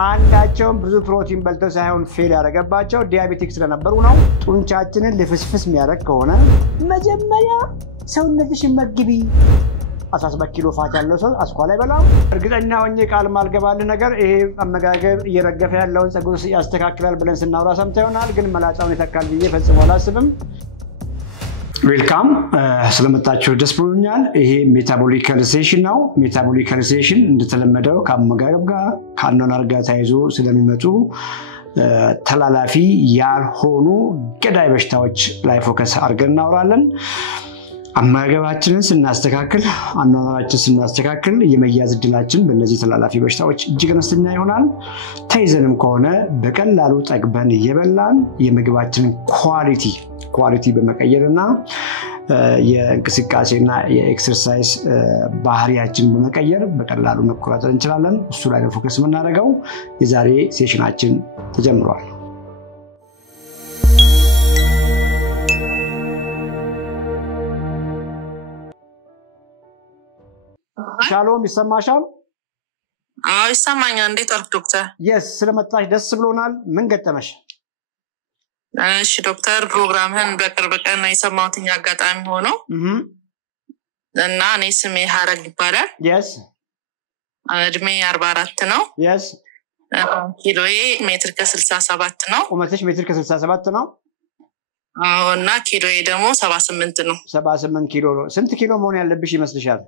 አንዳቸውም ብዙ ፕሮቲን በልተው ሳይሆን ፌል ያደረገባቸው ዲያቤቲክስ ስለነበሩ ነው። ጡንቻችንን ልፍስፍስ የሚያደርግ ከሆነ መጀመሪያ ሰውነትሽ መግቢ 17 ኪሎ ፋት ያለው ሰው አስኳላ ይበላው። እርግጠኛ ሆኜ ቃል ማልገባልህ ነገር ይሄ አመጋገብ እየረገፈ ያለውን ጸጉር ያስተካክላል ብለን ስናወራ ሰምተህ ይሆናል፣ ግን መላጣውን ይተካል ብዬ ፈጽሞ አላስብም። ዌልካም ስለመጣችሁ ደስ ብሎኛል። ይሄ ሜታቦሊክ ሪሴሽን ነው። ሜታቦሊክ ሪሴሽን እንደተለመደው ከአመጋገብ ጋር ከአኗኗር ጋር ተያይዞ ስለሚመጡ ተላላፊ ያልሆኑ ገዳይ በሽታዎች ላይ ፎከስ አድርገን እናወራለን። አመጋገባችንን ስናስተካክል አኗኗራችንን ስናስተካክል የመያዝ እድላችን በእነዚህ ተላላፊ በሽታዎች እጅግ አነስተኛ ይሆናል። ተይዘንም ከሆነ በቀላሉ ጠግበን እየበላን የምግባችንን ኳሊቲ በመቀየርና የእንቅስቃሴና የኤክሰርሳይዝ ባህሪያችን በመቀየር በቀላሉ መቆጣጠር እንችላለን። እሱ ላይ ነው ፎከስ የምናደርገው። የዛሬ ሴሽናችን ተጀምሯል። ሻሎም ይሰማሻል? ይሰማኛል። እንዴት አልክ ዶክተር? yes ስለመጣሽ ደስ ብሎናል። ምን ገጠመሽ? እሺ ዶክተር፣ ፕሮግራምህን በቅርብ ቀን የሰማሁትኝ አጋጣሚ ሆኖ እና እኔ ስሜ ሀረግ ይባላል። yes እድሜ 44 ነው። yes ኪሎዬ ሜትር ከ67 ነው። ቁመትሽ ሜትር ከ67 ነው? እና ኪሎዬ ደግሞ 78 ነው። 78 ኪሎ ነው። ስንት ኪሎ መሆን ያለብሽ ይመስልሻል?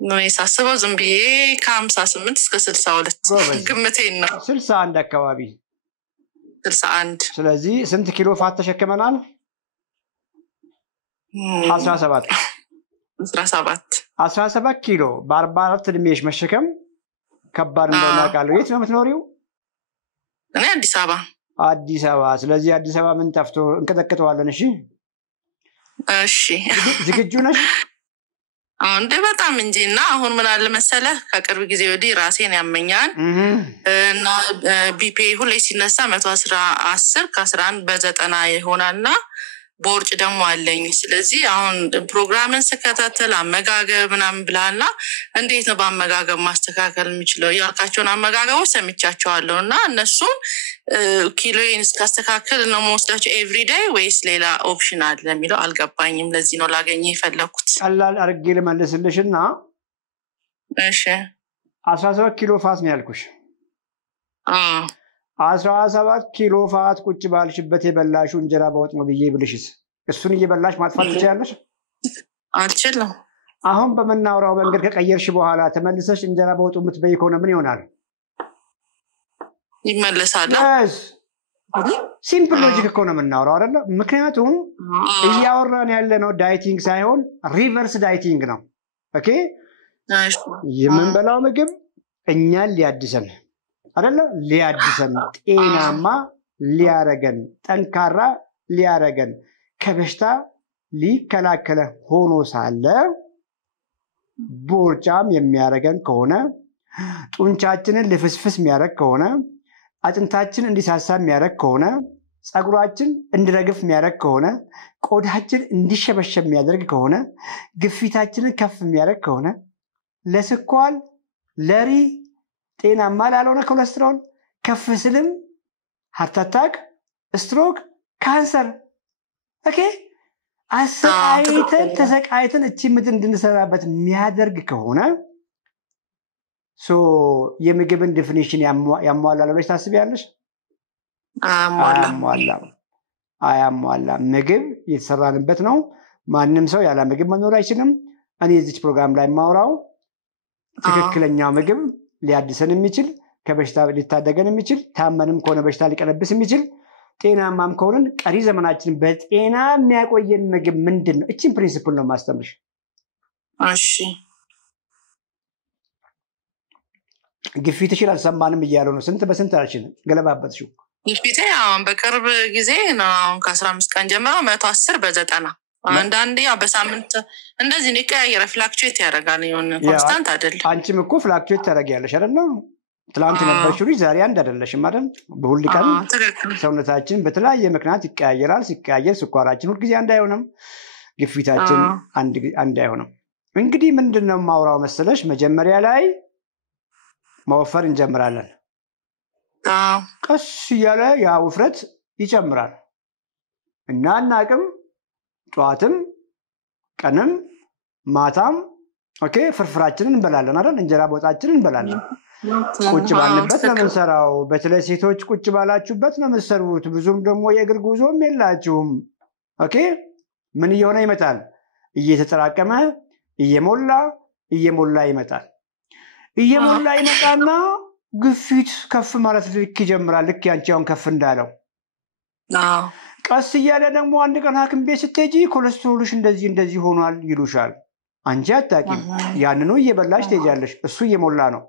ነው የሳስበው ዝም ብዬ ከ58 እስከ 62 ግምቴን ነው። 61 አካባቢ 61። ስለዚህ ስንት ኪሎ ፋት ተሸክመናል? 17 ኪሎ በ44 እድሜሽ መሸከም ከባድ እንደሆነ ቃሉ። የት ነው የምትኖሪው? እኔ አዲስ አበባ። ስለዚህ አዲስ አበባ ምን ጠፍቶ እንቀጠቅጠዋለን። እሺ ዝግጁ ነሽ? እንደ በጣም እንጂና አሁን ምን አለ መሰለህ ከቅርብ ጊዜ ወዲህ ራሴን ያመኛል እና ቢፒ ሁሌ ሲነሳ 110 ከ11 በ90 ይሆናልና ቦርጭ ደግሞ አለኝ። ስለዚህ አሁን ፕሮግራምን ስከታተል አመጋገብ ምናምን ብላና እንዴት ነው በአመጋገብ ማስተካከል የምችለው? ያልካቸውን አመጋገቦች ሰምቻቸዋለሁና እነሱን ኪሎዬን እስካስተካከል ነው መወስዳቸው ኤቭሪ ዴይ ወይስ ሌላ ኦፕሽን አለ የሚለው አልገባኝም። ለዚህ ነው ላገኘህ የፈለኩት። ቀላል አድርጌ ልመልስልሽና እሺ 17 ኪሎ ፋት ነው ያልኩሽ። 17 ኪሎ ፋት ቁጭ ባልሽበት የበላሹ እንጀራ በወጥ ነው ብዬ ብልሽስ እሱን እየበላሽ ማጥፋት ትችያለሽ? አልችልም። አሁን በመናወራው መንገድ ከቀየርሽ በኋላ ተመልሰሽ እንጀራ በወጡ የምትበይ ከሆነ ምን ይሆናል? ይመለሳል። ሲምፕል ሎጂክ እኮ ነው የምናወራው አይደለ? ምክንያቱም እያወራን ያለነው ዳይቲንግ ሳይሆን ሪቨርስ ዳይቲንግ ነው። ኦኬ የምንበላው ምግብ እኛን ሊያድሰን አይደለ? ሊያድሰን፣ ጤናማ ሊያረገን፣ ጠንካራ ሊያረገን፣ ከበሽታ ሊከላከለ ሆኖ ሳለ ቦርጫም የሚያረገን ከሆነ ጡንቻችንን ልፍስፍስ የሚያረግ ከሆነ አጥንታችን እንዲሳሳ የሚያረግ ከሆነ ጸጉራችን እንዲረግፍ የሚያረግ ከሆነ ቆዳችን እንዲሸበሸብ የሚያደርግ ከሆነ ግፊታችንን ከፍ የሚያረግ ከሆነ ለስኳር ለሪ ጤናማ ላልሆነ ኮሌስትሮል ከፍ ስልም ሃርት አታክ፣ ስትሮክ፣ ካንሰር ኦኬ ተሰቃይተን እቺ ምድር እንድንሰራበት የሚያደርግ ከሆነ የምግብን ዲፊኒሽን ያሟላል ብለሽ ታስቢያለሽ? አያሟላም። ምግብ የተሰራንበት ነው። ማንም ሰው ያለ ምግብ መኖር አይችልም። እኔ እዚህ ፕሮግራም ላይ ማውራው ትክክለኛው ምግብ ሊያድሰን የሚችል ከበሽታ ሊታደገን የሚችል ታመንም ከሆነ በሽታ ሊቀለብስ የሚችል ጤናማም ከሆነን ቀሪ ዘመናችን በጤና የሚያቆየን ምግብ ምንድነው? እቺን ፕሪንሲፕል ነው ማስተምርሽ። እሺ ግፊትሽን አልሰማንም እያለው ነው። ስንት በስንት አልሽን ገለባበትሽው? ግፊቴ አሁን በቅርብ ጊዜ ነው ከ15 ቀን ጀምሮ 110 በ90 አንዳንዴ በሳምንት እንደዚህ ነው ቀያየረ ፍላክቹዌት ያደርጋል። የሆነ ኮንስታንት አይደለም። አንቺም እኮ ፍላክቹዌት ታደርጊያለሽ አይደል? ትላንት ነበርሽው ልጅ ዛሬ አንድ አይደለሽም አይደል? በሁሉ ቀን ሰውነታችን በተለያየ ምክንያት ይቀያየራል። ሲቀያየር ስኳራችን ሁሉ ጊዜ አንድ አይሆንም፣ ግፊታችን አንድ አይሆንም። እንግዲህ ምንድነው ማውራው መሰለሽ መጀመሪያ ላይ መወፈር እንጀምራለን ቀስ እያለ ያ ውፍረት ይጨምራል እና እናቅም ጧትም ቀንም ማታም ኦኬ ፍርፍራችንን እንበላለን አይደል እንጀራ በወጣችንን እንበላለን ቁጭ ባለበት ነው የምንሰራው በተለይ ሴቶች ቁጭ ባላችሁበት ነው የምትሰሩት ብዙም ደግሞ የእግር ጉዞም የላችሁም ኦኬ ምን እየሆነ ይመጣል እየተጠራቀመ እየሞላ ይመጣል ይመጣና ግፊት ከፍ ማለት ይጀምራል ልክ ያንቺውን ከፍ እንዳለው ቀስ እያለ ደግሞ አንድ ቀን ሐኪም ቤት ስትሄጂ ኮሌስትሮልሽ እንደዚህ ሆኗል ይሉሻል አንቺ አታውቂም ያንኑ እየበላሽ ትሄጃለሽ እሱ እየሞላ ነው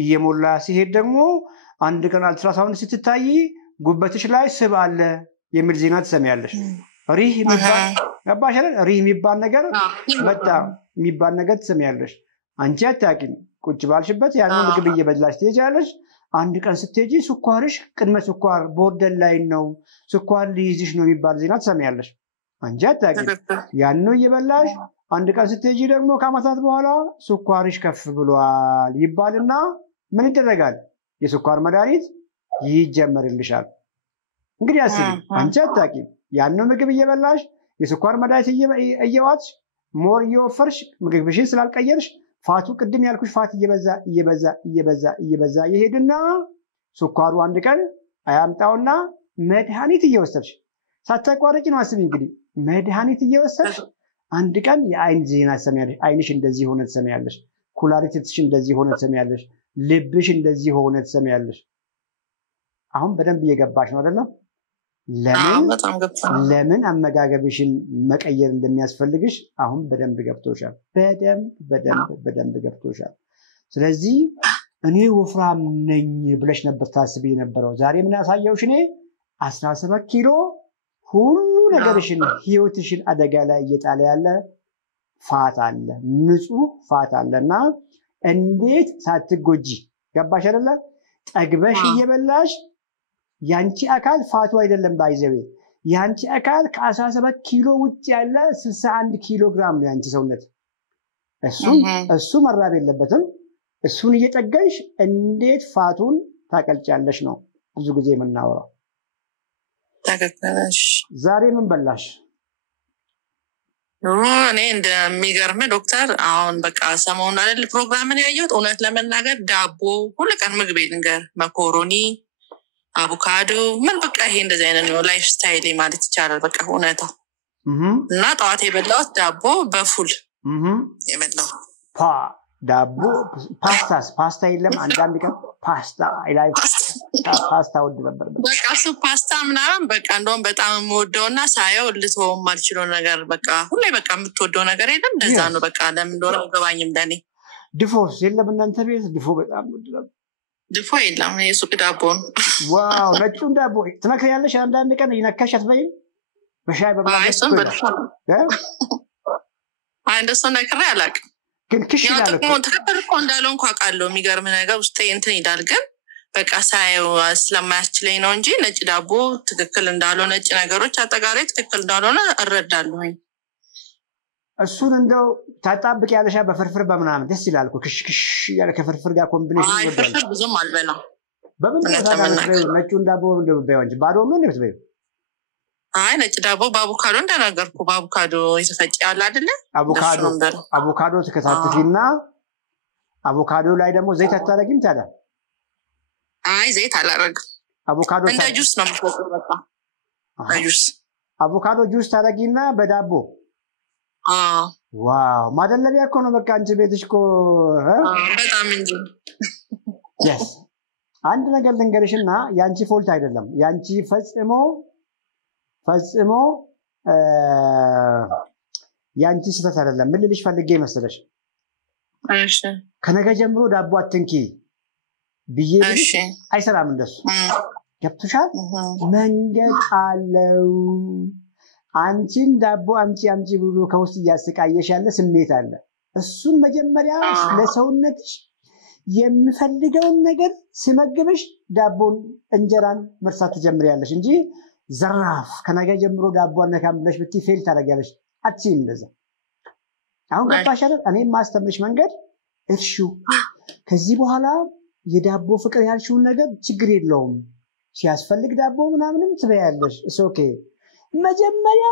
እየሞላ ሲሄድ ደግሞ አንድ ቀን አልትራሳውንድ ስትታይ ጉበትሽ ላይ ስብ አለ የሚል ዜና ትሰሚያለሽ ሪህ የሚባል ነገር በጣም የሚባል ነገር ትሰሚያለሽ አንቺ አታውቂም ቁጭ ባልሽበት ያንን ምግብ እየበላሽ ትሄጃለሽ አንድ ቀን ስትሄጂ ስኳርሽ ቅድመ ስኳር ቦርደር ላይ ነው ስኳር ሊይዝሽ ነው የሚባል ዜና ትሰሚያለሽ አንቺ አታውቂም ያንኑ እየበላሽ አንድ ቀን ስትሄጂ ደግሞ ከአመታት በኋላ ስኳርሽ ከፍ ብሏል ይባልና ምን ይደረጋል የስኳር መድኃኒት ይጀመርልሻል እንግዲህ አስቢ አንቺ አታውቂም ያንኑ ምግብ እየበላሽ የስኳር መድኃኒት እየዋጥሽ ሞር እየወፈርሽ ምግብሽን ስላልቀየርሽ ፋቱ ቅድም ያልኩሽ ፋት እየበዛ ይሄድና ስኳሩ አንድ ቀን አያምጣውና መድኃኒት እየወሰድሽ ሳታቋርጪ ነው አስቢ እንግዲህ መድኃኒት እየወሰድሽ አንድ ቀን የአይን ዜና ትሰሚያለሽ አይንሽ እንደዚህ ሆነ ትሰሚያለሽ ኩላሊትሽ እንደዚህ ሆነ ትሰሚያለሽ ልብሽ እንደዚህ ሆነ ትሰሚያለሽ አሁን በደንብ እየገባሽ ነው አይደል ለምን አመጋገብሽን መቀየር እንደሚያስፈልግሽ አሁን በደንብ ገብቶሻል በደንብ ገብቶሻል ስለዚህ እኔ ወፍራም ነኝ ብለሽ ነበር ታስቢ የነበረው ዛሬ ምን ያሳየውሽ እኔ 17 ኪሎ ሁሉ ነገርሽን ህይወትሽን አደጋ ላይ እየጣለ ያለ ፋት አለ ንጹህ ፋት አለና እንዴት ሳትጎጂ ገባሽ አይደለ ጠግበሽ እየበላሽ ያንቺ አካል ፋቱ አይደለም ባይዘው ያንቺ አካል ከ17 ኪሎ ውጭ ያለ 61 ኪሎ ግራም ነው ያንቺ ሰውነት እሱ መራብ የለበትም እሱን እየጠገንሽ እንዴት ፋቱን ታቀልጫለሽ ነው ብዙ ጊዜ የምናወራው ተከከለሽ ዛሬ ምን በላሽ እኔ እንደሚገርም ዶክተር አሁን በቃ ሰሞኑን አይደል ፕሮግራምን ያየሁት እውነት ለመናገር ዳቦ ሁሉ ቀን ምግብ ነገር መኮሮኒ አቮካዶ ምን በቃ ይሄ እንደዚህ አይነት ነው ላይፍ ስታይል ማለት ይቻላል በቃ እውነታው እና ጠዋት የበላሁት ዳቦ በፉል የበላው ዳቦ ፓስታ የለም አንዳንድ ቀን ፓስታ አይላይ ፓስታ ወድ ነበር በቃ እሱ ፓስታ ምናምን በቃ እንደውም በጣም የምወደውና ሳየው ልተው ማልችለው ነገር በቃ ሁሌ በቃ የምትወደው ነገር የለም እንደዛ ነው በቃ ለምን እንደሆነ ገባኝም ለኔ ድፎስ የለም እናንተ ቤት ድፎ በጣም ወድ ነበር ድፎ የለም የሱቅ ዳቦ ዋው ነጩን ዳቦ ትነክሪያለሽ አንዳንድ ቀን ይነካሽ አትበይም በሻይ በማለት እንደሱ ነክሬ አላውቅም ግን ክሽ ይላል እኮ ተከበርኩ እንዳለው እንኳን ቃለው የሚገርም ነገር ውስጥ እንትን ይላል ግን በቃ ሳይው ስለማያስችለኝ ነው እንጂ ነጭ ዳቦ ትክክል እንዳልሆነ ነጭ ነገሮች አጠቃላይ ትክክል እንዳልሆነ እረዳለሁኝ እሱን እንደው ታጣብቅ ያለሻ በፍርፍር በመናምን ደስ ይላል እኮ ክሽ ያለ ከፍርፍር ጋር ኮምቢኔሽን ይወዳል ፍርፍር ብዙም አልበላም በምን ነጭ ዳቦ እንደበየው እንጂ ባዶ ነው እንደምትበየው ነጭ ዳቦ በአቮካዶ እንደነገርኩ በአቮካዶ የተፈጨ ያለ አይደለ አቮካዶ ተከታትፊና አቮካዶ ላይ ደግሞ ዘይት አታረጊም ታዲያ ዘይት አላረግም አቮካዶ እንደ ጁስ ነው የምትወጣው በቃ ጁስ አቮካዶ ጁስ ታረጊና በዳቦ ዋው ማደለቢያ እኮ ነው በቃ አንቺ ቤትሽ እኮ በጣም እንጂ yes አንድ ነገር ልንገርሽና ያንቺ ፎልት አይደለም ያንቺ ፈጽሞ ያንቺ ስህተት አይደለም ምን ልልሽ ፈልጌ መሰለሽ እሺ ከነገ ጀምሮ ዳቦ አትንኪ ብዬሽ አይሰራም እንደሱ ገብቶሻል መንገድ አለው አንቺን ዳቦ አምጪ ብሎ ከውስጥ ያስቃየሽ ያለ ስሜት አለ እሱን መጀመሪያ ለሰውነትሽ የምፈልገውን ነገር ሲመግብሽ ዳቦን እንጀራን መርሳት ትጀምሪያለሽ እንጂ ዘራፍ ከነገ ጀምሮ ዳቦ አነካም ብለሽ ብትይ ፌል ታደርጊያለሽ አትይም እንደዛ አሁን ገባሽ አይደል እኔ ማስተምርሽ መንገድ እሺ ከዚህ በኋላ የዳቦ ፍቅር ያልሽውን ነገር ችግር የለውም ሲያስፈልግ ዳቦ ምናምንም ትበያለሽ እስ ኦኬ መጀመሪያ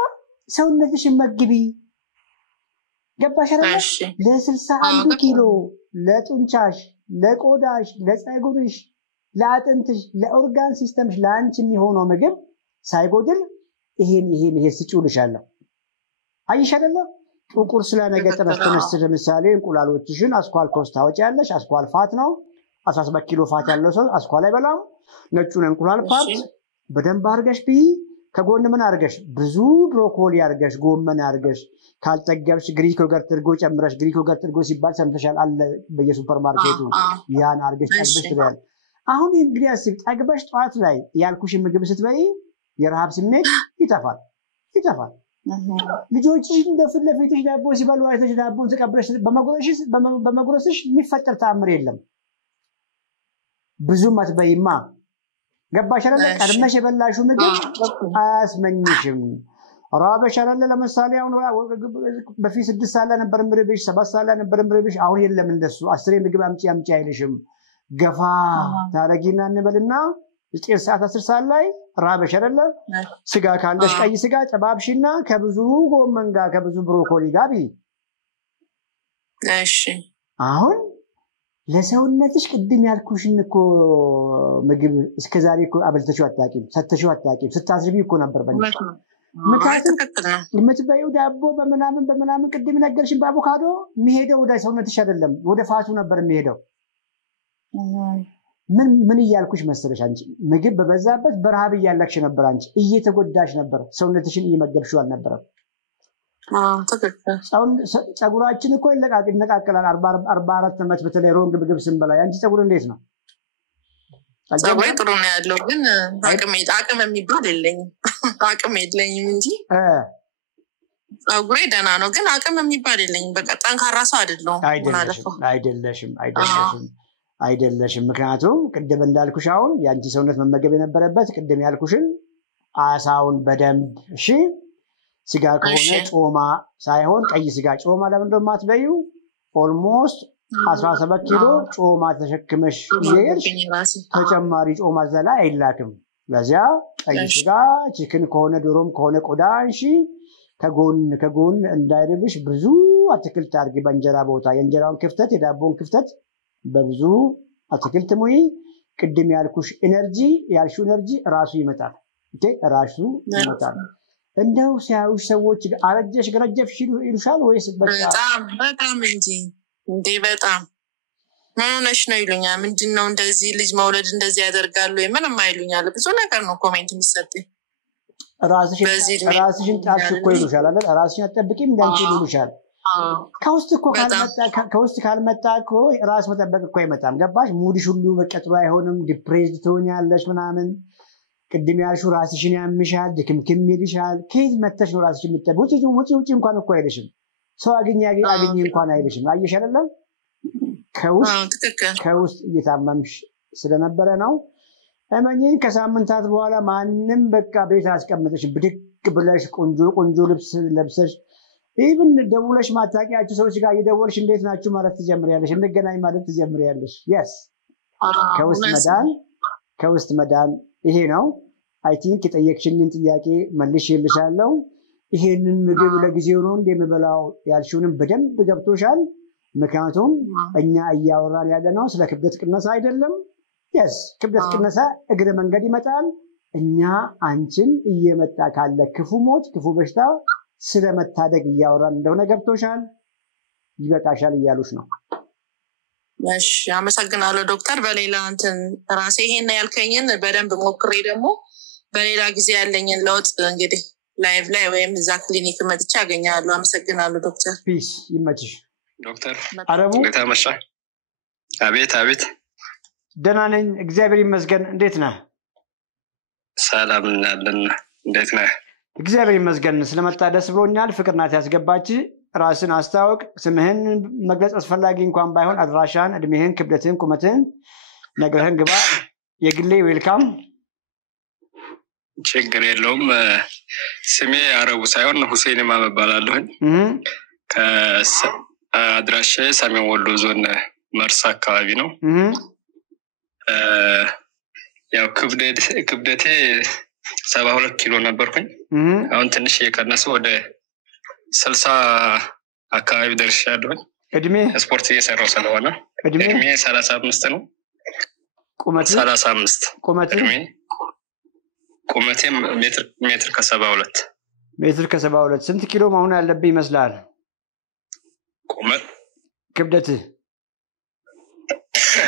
ሰውነትሽ መግቢ ገባሽ አይደል ለ61 ኪሎ ለጡንቻሽ ለቆዳሽ ለፀጉርሽ ለአጥንትሽ ለኦርጋን ሲስተምሽ ለአንቺ የሚሆነው ምግብ ሳይጎድል ይሄን ስጪውልሻለሁ አይሻለለ ቁርስ ላይ ነገ ተነስተሽ ለምሳሌ እንቁላሎችሽን አስኳል ኮስት ታወጪያለሽ አስኳል ፋት ነው 17 ኪሎ ፋት ያለው ሰው አስኳል አይበላም ነጩን እንቁላል ፋት በደንብ አርገሽ ከጎን ምን አርገሽ ብዙ ብሮኮሊ አርገሽ ጎመን አርገሽ ካልጠገብሽ ግሪክ ዮገርት እርጎ ጨምረሽ ግሪክ ዮገርት እርጎ ሲባል ሰምተሻል አለ በየሱፐር ማርኬቱ ያን አርገሽ ጠግበሽ ትበያለሽ አሁን እንግዲህ አስብ ጠግበሽ ጧት ላይ ያልኩሽ ምግብ ስትበይ የረሃብ ስሜት ይጠፋል ልጆችሽ እንደፈለፈትሽ ዳቦ ሲበሉ አይተሽ ዳቦ ተቀብለሽ በመጉረስሽ የሚፈጠር ተአምር የለም ብዙ ማትበይማ ገባሽ አይደል ቀድመሽ የበላሹ ምግብ አያስመኝሽም ራበሽ አይደል ለምሳሌ አሁን በፊት 6 ሰዓት ላይ ነበር ምርብሽ 7 ሰዓት ላይ ነበር ምርብሽ አሁን የለም እንደሱ 10 ምግብ አምጪ አይልሽም ገፋ ታረጊና እንበልና 9 ሰዓት 10 ሰዓት ላይ ራበሽ አይደል ስጋ ካለሽ ቀይ ስጋ ጠባብሽና ከብዙ ጎመን ጋር ከብዙ ብሮኮሊ ጋር እሺ አሁን ለሰውነትሽ ቅድም ያልኩሽን እኮ ምግብ እስከዛሬ እኮ አበልተሽው አጣቂም ሰተሽው አጣቂም ስታስርቢ እኮ ነበር በልሽ ምትበይው ዳቦ በመናምን ቅድም ነገርሽን በአቮካዶ የሚሄደው ወደ ሰውነትሽ አይደለም ወደ ፋቱ ነበር የሚሄደው ምን ይያልኩሽ መሰለሽ አንቺ ምግብ በበዛበት በረሃብ ይያለክሽ ነበር አንቺ እየተጎዳሽ ነበር ሰውነትሽን እየመገብሽው አልነበረም ጸጉራችን እኮ ይነቃቀላል 44 ዓመት በተለይ ሮንግ ምግብ ስንበላ አንቺ ጸጉር እንዴት ነው ጸጉሬ ጥሩ ነው ያለው ግን አቅም የሚባል የለኝም አቅም የለኝም እንጂ ጸጉሬ ደህና ነው ግን አቅም የሚባል የለኝም በቃ ጠንካራ ሰው አይደለሽም ምክንያቱም ቅድም እንዳልኩሽ አሁን ያንቺ ሰውነት መመገብ የነበረበት ቅድም ያልኩሽን አሳውን በደንብ እሺ ስጋ ከሆነ ጾማ ሳይሆን ቀይ ስጋ ጾማ ለምን እንደማትበዩ ኦልሞስት 17 ኪሎ ጾማ ተሸክመሽ ይርሽ ተጨማሪ ጾማ ዘላ አይላክም ለዚያ ቀይ ስጋ ቺክን ከሆነ ዶሮም ከሆነ ቆዳ እሺ ከጎን እንዳይርብሽ ብዙ አትክልት አርጊ በእንጀራ ቦታ የእንጀራውን ክፍተት የዳቦን ክፍተት በብዙ አትክልት ሙይ ቅድም ያልኩሽ ኢነርጂ ራሱ ይመጣል ራሱ ይመጣል እንደው ሲያዩሽ ሰዎች አረጀሽ ገረጀፍሽ ይሉሻል ወይስ በጣም እንጂ በጣም ምንነሽ ነው ይሉኛል ምንድነው እንደዚህ ልጅ መውለድ እንደዚህ ያደርጋሉ ምንም አይሉኛል ብዙ ነገር ነው ኮሜንት የሚሰጠኝ ራስሽን ጣልሽ እኮ ይሉሻል አይደል ራስሽን አትጠብቂም እንዳንቺ ይሉሻል ከውስጥ ካልመጣ እኮ ራስ መጠበቅ እኮ አይመጣም ገባሽ ሙድሽ ሁሉ በቀጥሎ አይሆንም ዲፕሬስድ ትሆኛለሽ ምናምን ቅድም ያልሽው ራስሽን ያምሻል ድክምክም ይልሻል ከየት መተሽ ነው ራስሽን የምትጠብቁት ውጪ እንኳን እኮ አይልሽም ሰው አገኘ እንኳን አይልሽም አየሽ አይደለም ከውስጥ እየታመምሽ ስለነበረ ነው እመኚኝ ከሳምንታት በኋላ ማንንም በቃ ቤት አስቀምጠሽ ብድቅ ብለሽ ቆንጆ ልብስ ለብሰሽ ኢቭን ደውለሽ ማታቂያችሁ ሰዎች ጋር እየደወልሽ እንዴት ናችሁ ማለት ትጀምሪያለሽ እንገናኝ ማለት ትጀምሪያለሽ yes ከውስጥ መዳን ይሄ ነው አይ ቲንክ የጠየቅሽኝን ጥያቄ መልሼልሻለሁ ይሄንን ምግብ ለጊዜው ነው እንደምበላው ያልሽውንም በደንብ ገብቶሻል ምክንያቱም እኛ እያወራን ያለነው ስለ ክብደት ቅነሳ አይደለም yes ክብደት ቅነሳ እግረ መንገድ ይመጣል እኛ አንቺን እየመጣ ካለ ክፉ ሞት ክፉ በሽታ ስለመታደግ እያወራን እንደሆነ ገብቶሻል ይበቃሻል እያሉሽ ነው እሺ አመሰግናለሁ ዶክተር በሌላ እንትን ራሴ ይሄን ያልከኝን በደንብ ሞክሬ ደግሞ በሌላ ጊዜ ያለኝን ለውጥ እንግዲህ ላይቭ ላይ ወይም እዛ ክሊኒክ መጥቼ አገኛለሁ አመሰግናለሁ ዶክተር ፒስ ይመችሽ ዶክተር አረቡ ለታመሻ አቤት ደህና ነኝ እግዚአብሔር ይመስገን እንዴት ነህ ሰላም ነን እንዴት ነህ እግዚአብሔር ይመስገን ስለመጣ ደስ ብሎኛል ፍቅርናት ያስገባች ራስን አስተዋውቅ ስምህን መግለጽ አስፈላጊ እንኳን ባይሆን አድራሻን እድሜህን ክብደትህን ቁመትህን ነግረህን ግባ የግሌ ዌልካም ችግር የለውም ስሜ አረቡ ሳይሆን ሁሴን ማመባላለሁ ከአድራሻ ሰሜን ወሎ ዞን መርሳ አካባቢ ነው። ያው ክብደቴ 72 ኪሎ ነበርኩኝ። አሁን ትንሽ የቀነሰው ወደ 60 አካባቢ ደርሻለሁ። እድሜ ስፖርት እየሰራው ስለሆነ እድሜ 35 ነው። ቁመቴ 35 ቁመቴ ሜትር ከ72 ሜትር ከ72 ስንት ኪሎ መሆን ያለብኝ ይመስላል? ቁመት ክብደት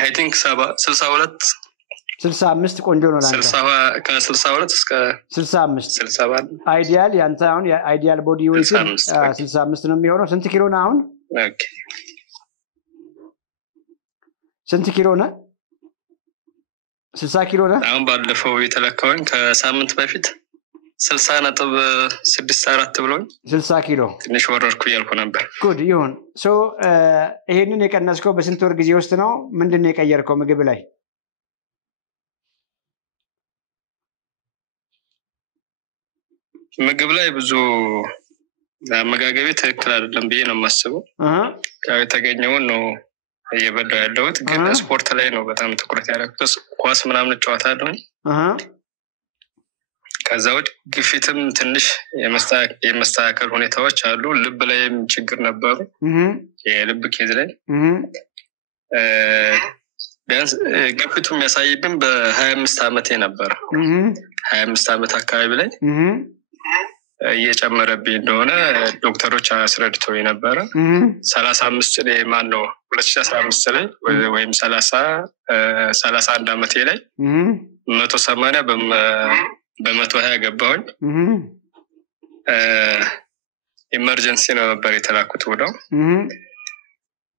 I think 62 65 ቆንጆ ነው ላንተ። ከ62 እስከ 65 አይዲያል ያንተ አሁን አይዲያል ቦዲ ዌይት 65 ነው የሚሆነው። ስንት ኪሎ ነው አሁን? ኦኬ ስንት ኪሎ ነው? 60 ኪሎ ነው አሁን ባለፈው የተለካውን ከሳምንት በፊት 60.64 ብሎኝ 60 ኪሎ ትንሽ ወረድኩ ያልኩ ነበር። ጉድ ይሁን። ሶ ይሄንን የቀነስከው በስንት ወር ጊዜ ውስጥ ነው? ምንድነው የቀየርከው ምግብ ላይ? ምግብ ላይ ብዙ አመጋገቤ ትክክል አይደለም ብዬ ነው የማስበው። ያው የተገኘውን ነው እየበላሁ ያለሁት፣ ግን ስፖርት ላይ ነው በጣም ትኩረት ያደረኩት። ኳስ ምናምን ጨዋታለሁ። ከዛው ግፊትም ትንሽ የመስተካከል ሁኔታዎች አሉ። ልብ ላይም ችግር ነበሩ። የልብ ኬዝ ላይ ቢያንስ ግፊቱ የሚያሳይብን በ25 ዓመቴ ነበር። 25 ዓመት አካባቢ ላይ እየጨመረብኝ እንደሆነ ዶክተሮች አስረድተውኝ ነበረ። 35 ላይ ማን ነው 2015 ላይ ወይም 31 ዓመቴ ላይ 180 በ120 ገባሁኝ። ኢመርጀንሲ ነበር የተላኩት ወዲያው።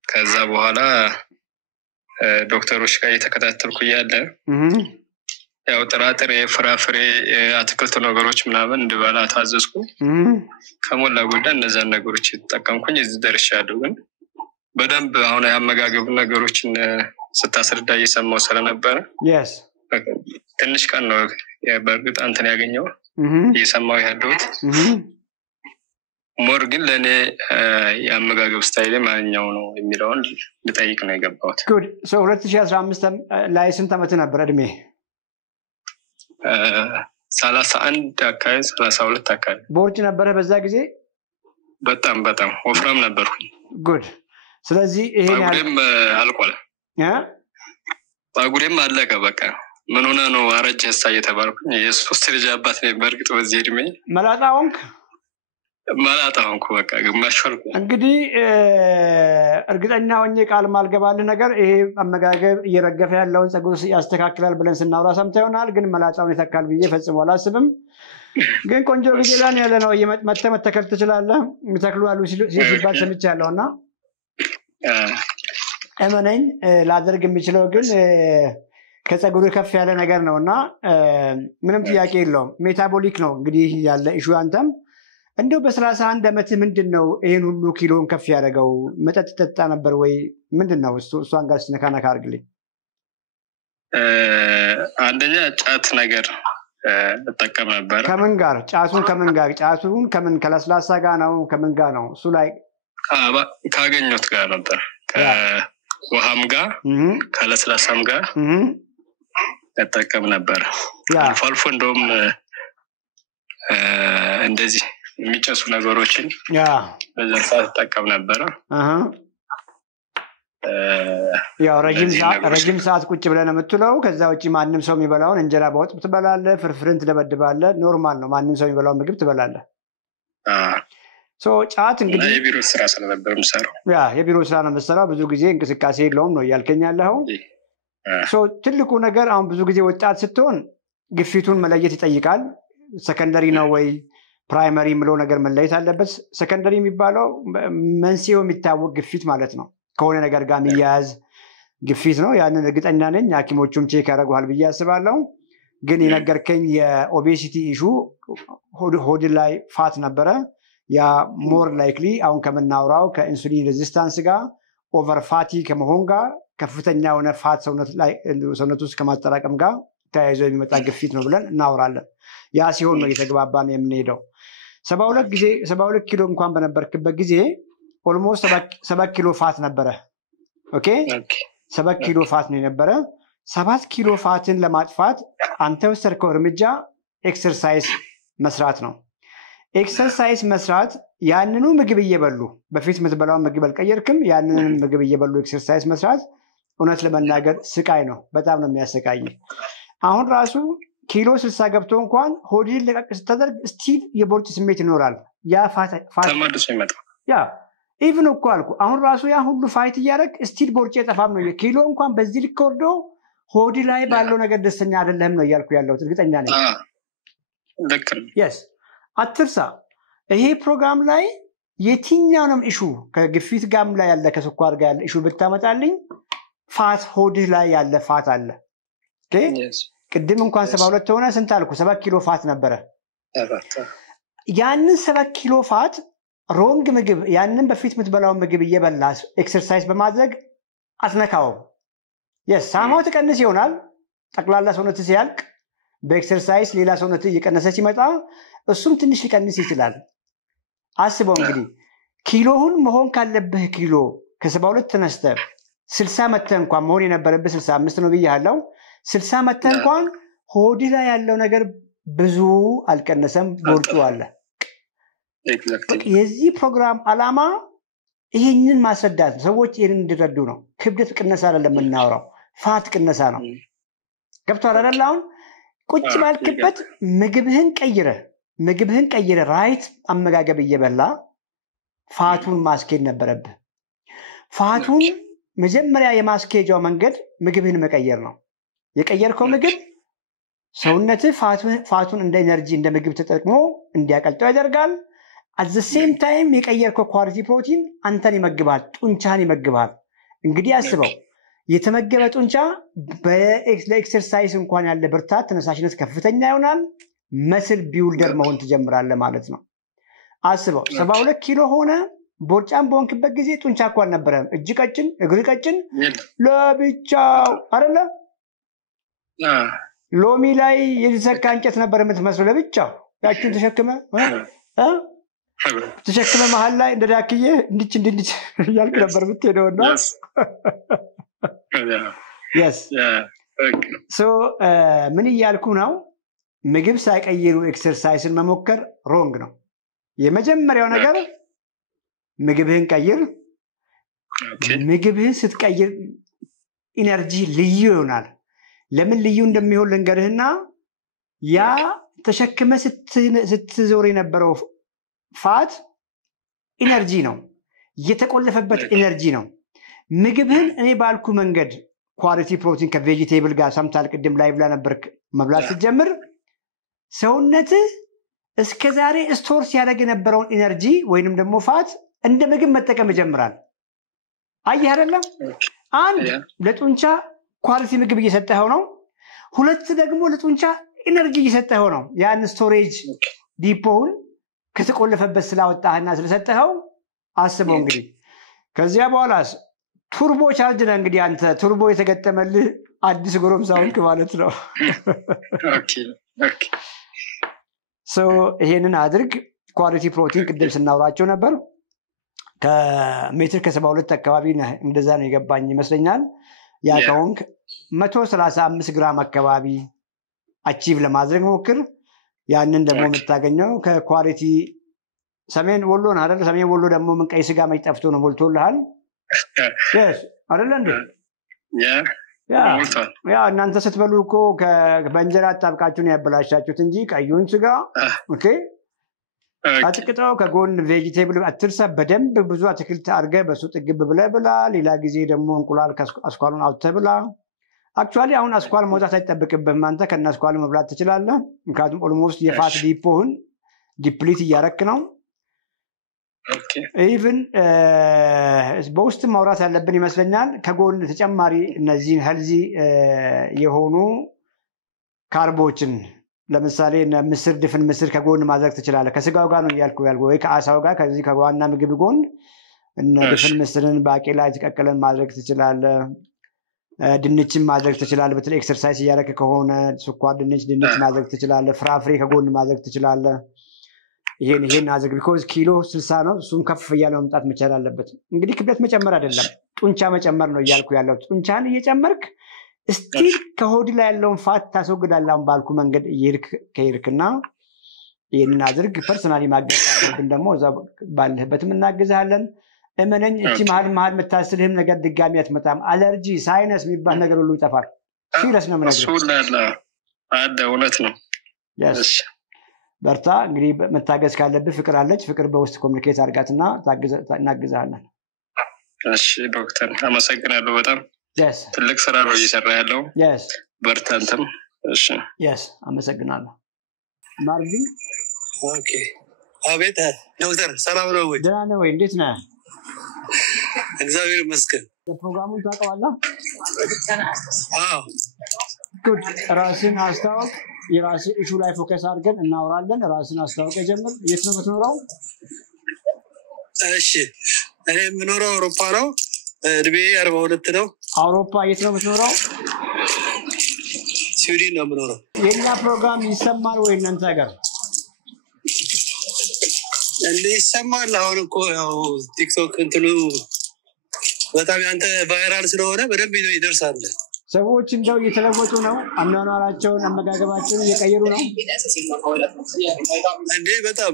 ከዛ በኋላ ዶክተሮች ጋር እየተከታተልኩ ያለ ያው ጥራጥሬ፣ ፍራፍሬ፣ አትክልት ነገሮች ምናምን እንድበላ ታዘዝኩ። ከሞላ ጎደል እነዛን ነገሮች ተጠቀምኩኝ እዚህ ደርሻለሁ። ግን በደንብ አሁን ያመጋገብ ነገሮችን ስታስረዳ እየሰማው ስለነበረ ትንሽ ቀን ነው በእርግጥ አንተን ያገኘው እየሰማው ያለሁት። ሞር ግን ለኔ ያመጋገብ ስታይል ማንኛው ነው የሚለውን ልጠይቅ ነው የገባሁት። ጉድ ሶ 2015 ላይ ስንት ዓመት ነበር እድሜ? 31 አካባቢ 32 አካባቢ። ቦርጭ ነበረ በዛ ጊዜ? በጣም ወፍራም ነበርኩኝ። ጉድ ስለዚህ ይሄን አጉሬም አልቋል። አጉሬም አለቀ በቃ። ምን ሆነ ነው አረጀህ እየተባልኩኝ የሶስት ልጅ አባት ነኝ። በእርግጥ በዚህ እድሜ መላጣ ሆንኩ በቃ ግማሽ ሆንኩ። እንግዲህ እርግጠኛ ሆኜ ቃል ማልገባልህ ነገር ይሄ አመጋገብ እየረገፈ ያለውን ፀጉር ያስተካክላል ብለን ስናወራ ሰምተህ ይሆናል። ግን መላጣውን ይተካል ብዬ ፈጽሞ አላስብም። ግን ቆንጆ ጊዜ ላይ ያለ ነው። መተህ መተከል ትችላለህ። የሚተክሉ አሉ ሲባል ሰምቻለሁና እመነኝ ላደርግ የሚችለው ግን ከፀጉሩ ከፍ ያለ ነገር ነውና ምንም ጥያቄ የለውም። ሜታቦሊክ ነው እንግዲህ ያለ ኢሹ። አንተም እንደው በ31 ዓመት ምንድነው ይሄን ሁሉ ኪሎን ከፍ ያደረገው? መጠጥ ጠጣ ነበር ወይ ምንድነው? እሷን ጋር ስነካነካ አድርግልኝ። አንደኛ ጫት ነገር ተጠቀም ነበር። ከምን ጋር? ጫቱን ከምን ከለስላሳ ጋር ነው? ከምን ጋር ነው? እሱ ላይ ካገኘሁት ጋር ነበር። ከውሃም ጋር ከለስላሳም ጋር ተጠቀም ነበር። አልፎ እንደውም እንደዚህ የሚጨሱ ነገሮችን በዛ ሰዓት ተጠቀም ነበር። ያው ረጅም ሰዓት ቁጭ ብለን የምትለው ከዛ ውጪ ማንንም ሰው የሚበላውን እንጀራ በወጥ ትበላለህ፣ ፍርፍርን ትደበድባለህ። ኖርማል ነው። ማንንም ሰው የሚበላውን ምግብ ትበላለህ። ጫት እንግዲህ የቢሮ ስራ ስለነበር የምሰራው የቢሮ ስራ ነው የምሰራው። ብዙ ጊዜ እንቅስቃሴ የለውም ነው እያልከኝ ያለኸው። ትልቁ ነገር አሁን ብዙ ጊዜ ወጣት ስትሆን ግፊቱን መለየት ይጠይቃል። ሰከንደሪ ነው ወይ ፕራይመሪ የምለው ነገር መለየት አለበት። ሰከንደሪ የሚባለው መንስኤው የሚታወቅ ግፊት ማለት ነው። ከሆነ ነገር ጋር የሚያያዝ ግፊት ነው። ያንን እርግጠኛ ነኝ ሐኪሞቹም ቼክ ያደርጉሃል ብዬ አስባለሁ። ግን የነገርከኝ የኦቤሲቲ ኢሹ ሆድ ላይ ፋት ነበረ። ያ ሞር ላይክሊ አሁን ከምናወራው ከኢንሱሊን ሬዚስታንስ ጋር ኦቨር ፋቲ ከመሆን ጋር ከፍተኛ የሆነ ፋት ሰውነት ውስጥ ከማጠራቀም ጋር ተያይዞ የሚመጣ ግፊት ነው ብለን እናወራለን። ያ ሲሆን ነው እየተግባባን የምንሄደው። 72 ኪሎ እንኳን በነበርክበት ጊዜ ኦልሞስት 7 ኪሎ ፋት ነበረ ኦኬ 7 ኪሎ ፋት ነው የነበረ 7 ኪሎ ፋትን ለማጥፋት አንተ ወሰድከው እርምጃ ኤክሰርሳይዝ መስራት ነው ኤክሰርሳይዝ መስራት ያንኑ ምግብ እየበሉ በፊት ምትበላው ምግብ አልቀየርክም ያንኑ ምግብ እየበሉ ኤክሰርሳይዝ መስራት እውነት ለመናገር ስቃይ ነው በጣም ነው የሚያሰቃይ አሁን ራሱ ኪሎ 60 ገብቶ እንኳን ሆዲን ለቀቅ ስተደርግ ስቲል የቦርጭ ስሜት ይኖራል ያ ፋት ተመልሶ ይመጣል ያ ኢቭን እኮ አልኩ አሁን ራሱ ያ ሁሉ ፋይት እያደረግ ስቲል ቦርጭ የጠፋም ነው ኪሎ እንኳን በዚህ ልክ ወርዶ ሆዲ ላይ ባለው ነገር ደስተኛ አይደለም ነው ያልኩ ያለው እርግጠኛ ነኝ ልክ ነው yes አትርሳ ይሄ ፕሮግራም ላይ የትኛውንም ኢሹ ከግፊት ጋም ላይ ያለ ከስኳር ጋር ያለ ኢሹ ብታመጣልኝ ፋት ሆዲ ላይ ያለ ፋት አለ ኦኬ ቅድም እንኳን 72 ሆነ ስንት አልኩ 7 ኪሎ ፋት ነበረ ያንን 7 ኪሎ ፋት ሮንግ ምግብ ያንን በፊት ምትበላው ምግብ እየበላስ ኤክሰርሳይዝ በማድረግ አስነካው የሳማው ተቀንስ ይሆናል ጠቅላላ ሰውነት ሲያልቅ በኤክሰርሳይዝ ሌላ ሰውነት እየቀነሰ ሲመጣ እሱም ትንሽ ሊቀንስ ይችላል አስበው እንግዲህ ኪሎውን መሆን ካለበት ኪሎ ከ72 ተነስተ 60 መተ እንኳን መሆን የነበረበት 65 ነው ብያለሁ 60 መተ እንኳን ሆዲ ላይ ያለው ነገር ብዙ አልቀነሰም ቦርጩ አለ የዚህ ፕሮግራም አላማ ይሄንን ማስረዳት ሰዎች ይሄንን እንዲረዱ ነው ክብደት ቅነሳ አይደለም እናወራው ፋት ቅነሳ ነው ገብቷል አይደል አሁን ቁጭ ባልክበት ምግብህን ቀይረ ራይት አመጋገብ እየበላ ፋቱን ማስኬድ ነበረብህ ፋቱን መጀመሪያ የማስኬጃው መንገድ ምግብህን መቀየር ነው የቀየርከው ምግብ ሰውነትህ ፋቱን እንደ ኤነርጂ እንደ ምግብ ተጠቅሞ እንዲያቀልጠው ያደርጋል at the same time የቀየርከው ኳሊቲ ፕሮቲን አንተን ይመግባል ጡንቻን ይመግባል እንግዲህ አስበው የተመገበ ጡንቻ በኤክሰርሳይዝ እንኳን ያለ ብርታት ተነሳሽነት ከፍተኛ ይሆናል መስል ቢውልደር መሆን ትጀምራለህ ማለት ነው አስበው 72 ኪሎ ሆነ ቦርጫም በወንክበት ጊዜ ጡንቻ እንኳን ነበረ እጅ ቀጭን እግር ቀጭን ለብቻው አይደለ ሎሚ ላይ የተሰካ እንጨት ነበር የምትመስለው ለብቻው ያችን ተሸክመ መሃል ላይ እንደዳክዬ እንድች ያልክ ነበር የምትሄደውና yes so ምን ይያልኩ ነው ምግብ ሳይቀይሩ ኤክሰርሳይዝን መሞከር ሮንግ ነው የመጀመሪያው ነገር ምግብህን ቀይር ምግብህን ስትቀይር ኢነርጂ ልዩ ይሆናል ለምን ልዩ እንደሚሆን ልንገርህና ያ ተሸክመ ስትዞር የነበረው ፋት ኢነርጂ ነው የተቆለፈበት ኢነርጂ ነው ምግብህን እኔ ባልኩ መንገድ ኳሊቲ ፕሮቲን ከቬጂቴብል ጋር ሰምታል ቅድም ላይ ብላ ነበር መብላት ሲጀምር ሰውነት እስከዛሬ ስቶር ሲያደርግ የነበረውን ኢነርጂ ወይንም ደግሞ ፋት እንደ ምግብ መጠቀም ይጀምራል አየህ አይደለም አንድ ለጡንቻ ኳሊቲ ምግብ እየሰጠኸው ነው ሁለት ደግሞ ለጡንቻ ኢነርጂ እየሰጠኸው ነው ያን ስቶሬጅ ዲፖውን ከተቆለፈበት ስላወጣህና ስለሰጠኸው አስበው እንግዲህ ከዚያ በኋላስ ቱርቦ ቻርጅ ነው እንግዲህ አንተ ቱርቦ የተገጠመልህ አዲስ ጎረምሳውንክ ማለት ነው ኦኬ ሶ ይሄንን አድርግ ኳሊቲ ፕሮቲን ቅድም ስናወራቸው ነበር ከሜትር ከ72 አካባቢ እንደዛ ነው የገባኝ ይመስለኛል ያ ከሆንክ 135 ግራም አካባቢ አቺቭ ለማድረግ ሞክር ያንን ደግሞ የምታገኘው ከኳሊቲ ሰሜን ወሎ ነው አይደል ሰሜን ወሎ ደግሞ ምን ቀይ ስጋ ማይጠፍቶ ነው ሞልቶልሃል yes አይደል እንዴ ያ እናንተ ስትበሉ እኮ በእንጀራ አጣብቃችሁ ነው ያበላሻችሁት እንጂ ቀዩን ስጋ ኦኬ አጥቅጠው ከጎን ቬጂቴብል አትርሳ በደንብ ብዙ አትክልት አርገ በሱ ጥግብ ብላ ሌላ ጊዜ ደግሞ እንቁላል አስኳሉን አውጥተብላ አክቹአሊ አሁን አስኳል መውጣት አይጠብቅብህም አንተ ከናስኳሉ መብላት ትችላለህ ምክንያቱም ኦልሞስት የፋት ዲፖን ዲፕሊት እያረክ ነው ኦኬ ኢቭን በውስጥ ማውራት ያለብን ይመስለኛል ከጎን ተጨማሪ እነዚህ ሄልዚ የሆኑ ካርቦችን ለምሳሌ ምስር ድፍን ምስር ከጎን ማድረግ ትችላለህ ከስጋው ጋር ነው ያልኩ ወይ ከአሳው ጋር ከዚህ ከዋና ምግብ ጎን እነ ድፍን ምስርን ባቄላ የተቀቀለን ማድረግ ትችላለህ ድንችን ማድረግ ትችላለህ በተለይ ኤክሰርሳይዝ ያረከ ከሆነ ስኳር ድንች ማድረግ ትችላለህ ፍራፍሬ ከጎን ማድረግ ትችላለህ ይሄን አዘግ because ኪሎ 60 ነው እሱም ከፍ ያለው መምጣት መቻል አለበት እንግዲህ ክብደት መጨመር አይደለም ጡንቻ መጨመር ነው እያልኩ ያለው ጡንቻን እየጨመርክ ስቲል ከሆድ ላይ ያለውን ፋት ታስወግዳለህ አሁን ባልኩ መንገድ ከይርክና ይሄንን አድርግ ፐርሰናሊ ማገዝ አለብን ደግሞ እዛ ባለህበትም እናግዛለን እመነኝ እቺ መሃል መታስልህም ነገር ድጋሚ አትመጣም አለርጂ ሳይነስ የሚባል ነገር ሁሉ ይጠፋል ሲሪየስ ነው ማለት ነው አደ እውነት ነው yes በርታ እንግዲህ መታገዝ ካለብህ ፍቅር አለች ፍቅር በውስጥ ኮሙኒኬት አድርጋትና እናግዛለን እሺ ዶክተር አመሰግናለሁ በጣም yes ትልቅ ስራ ነው እየሰራ ያለው yes በርታ አንተም እሺ yes አመሰግናለሁ ማርቪ ኦኬ አቤት ዶክተር ሰላም ነው ወይ ደህና ነው ወይ እንዴት ነህ እግዚአብሔር ይመስገን ፕሮግራሙን ታውቀዋለህ አዎ good ራስን አስተዋውቅ የራስህ ኢሹ ላይ ፎከስ አድርገን እናወራለን ራስን አስተዋውቅ ጀምር የት ነው የምትኖረው እሺ እኔ የምኖረው አውሮፓ ነው እድሜ 42 ነው አውሮፓ የት ነው የምትኖረው ስዊድን ነው የምኖረው የኛ ፕሮግራም ይሰማል ወይ እናንተ ጋር እንዴ ይሰማል አሁን እኮ ያው ቲክቶክ እንትሉ በጣም ያንተ ቫይራል ስለሆነ በደንብ ይደርሳል ሰዎች እንደው እየተለወጡ ነው አናናራቸውን አመጋገባቸውን እየቀየሩ ነው እንዴ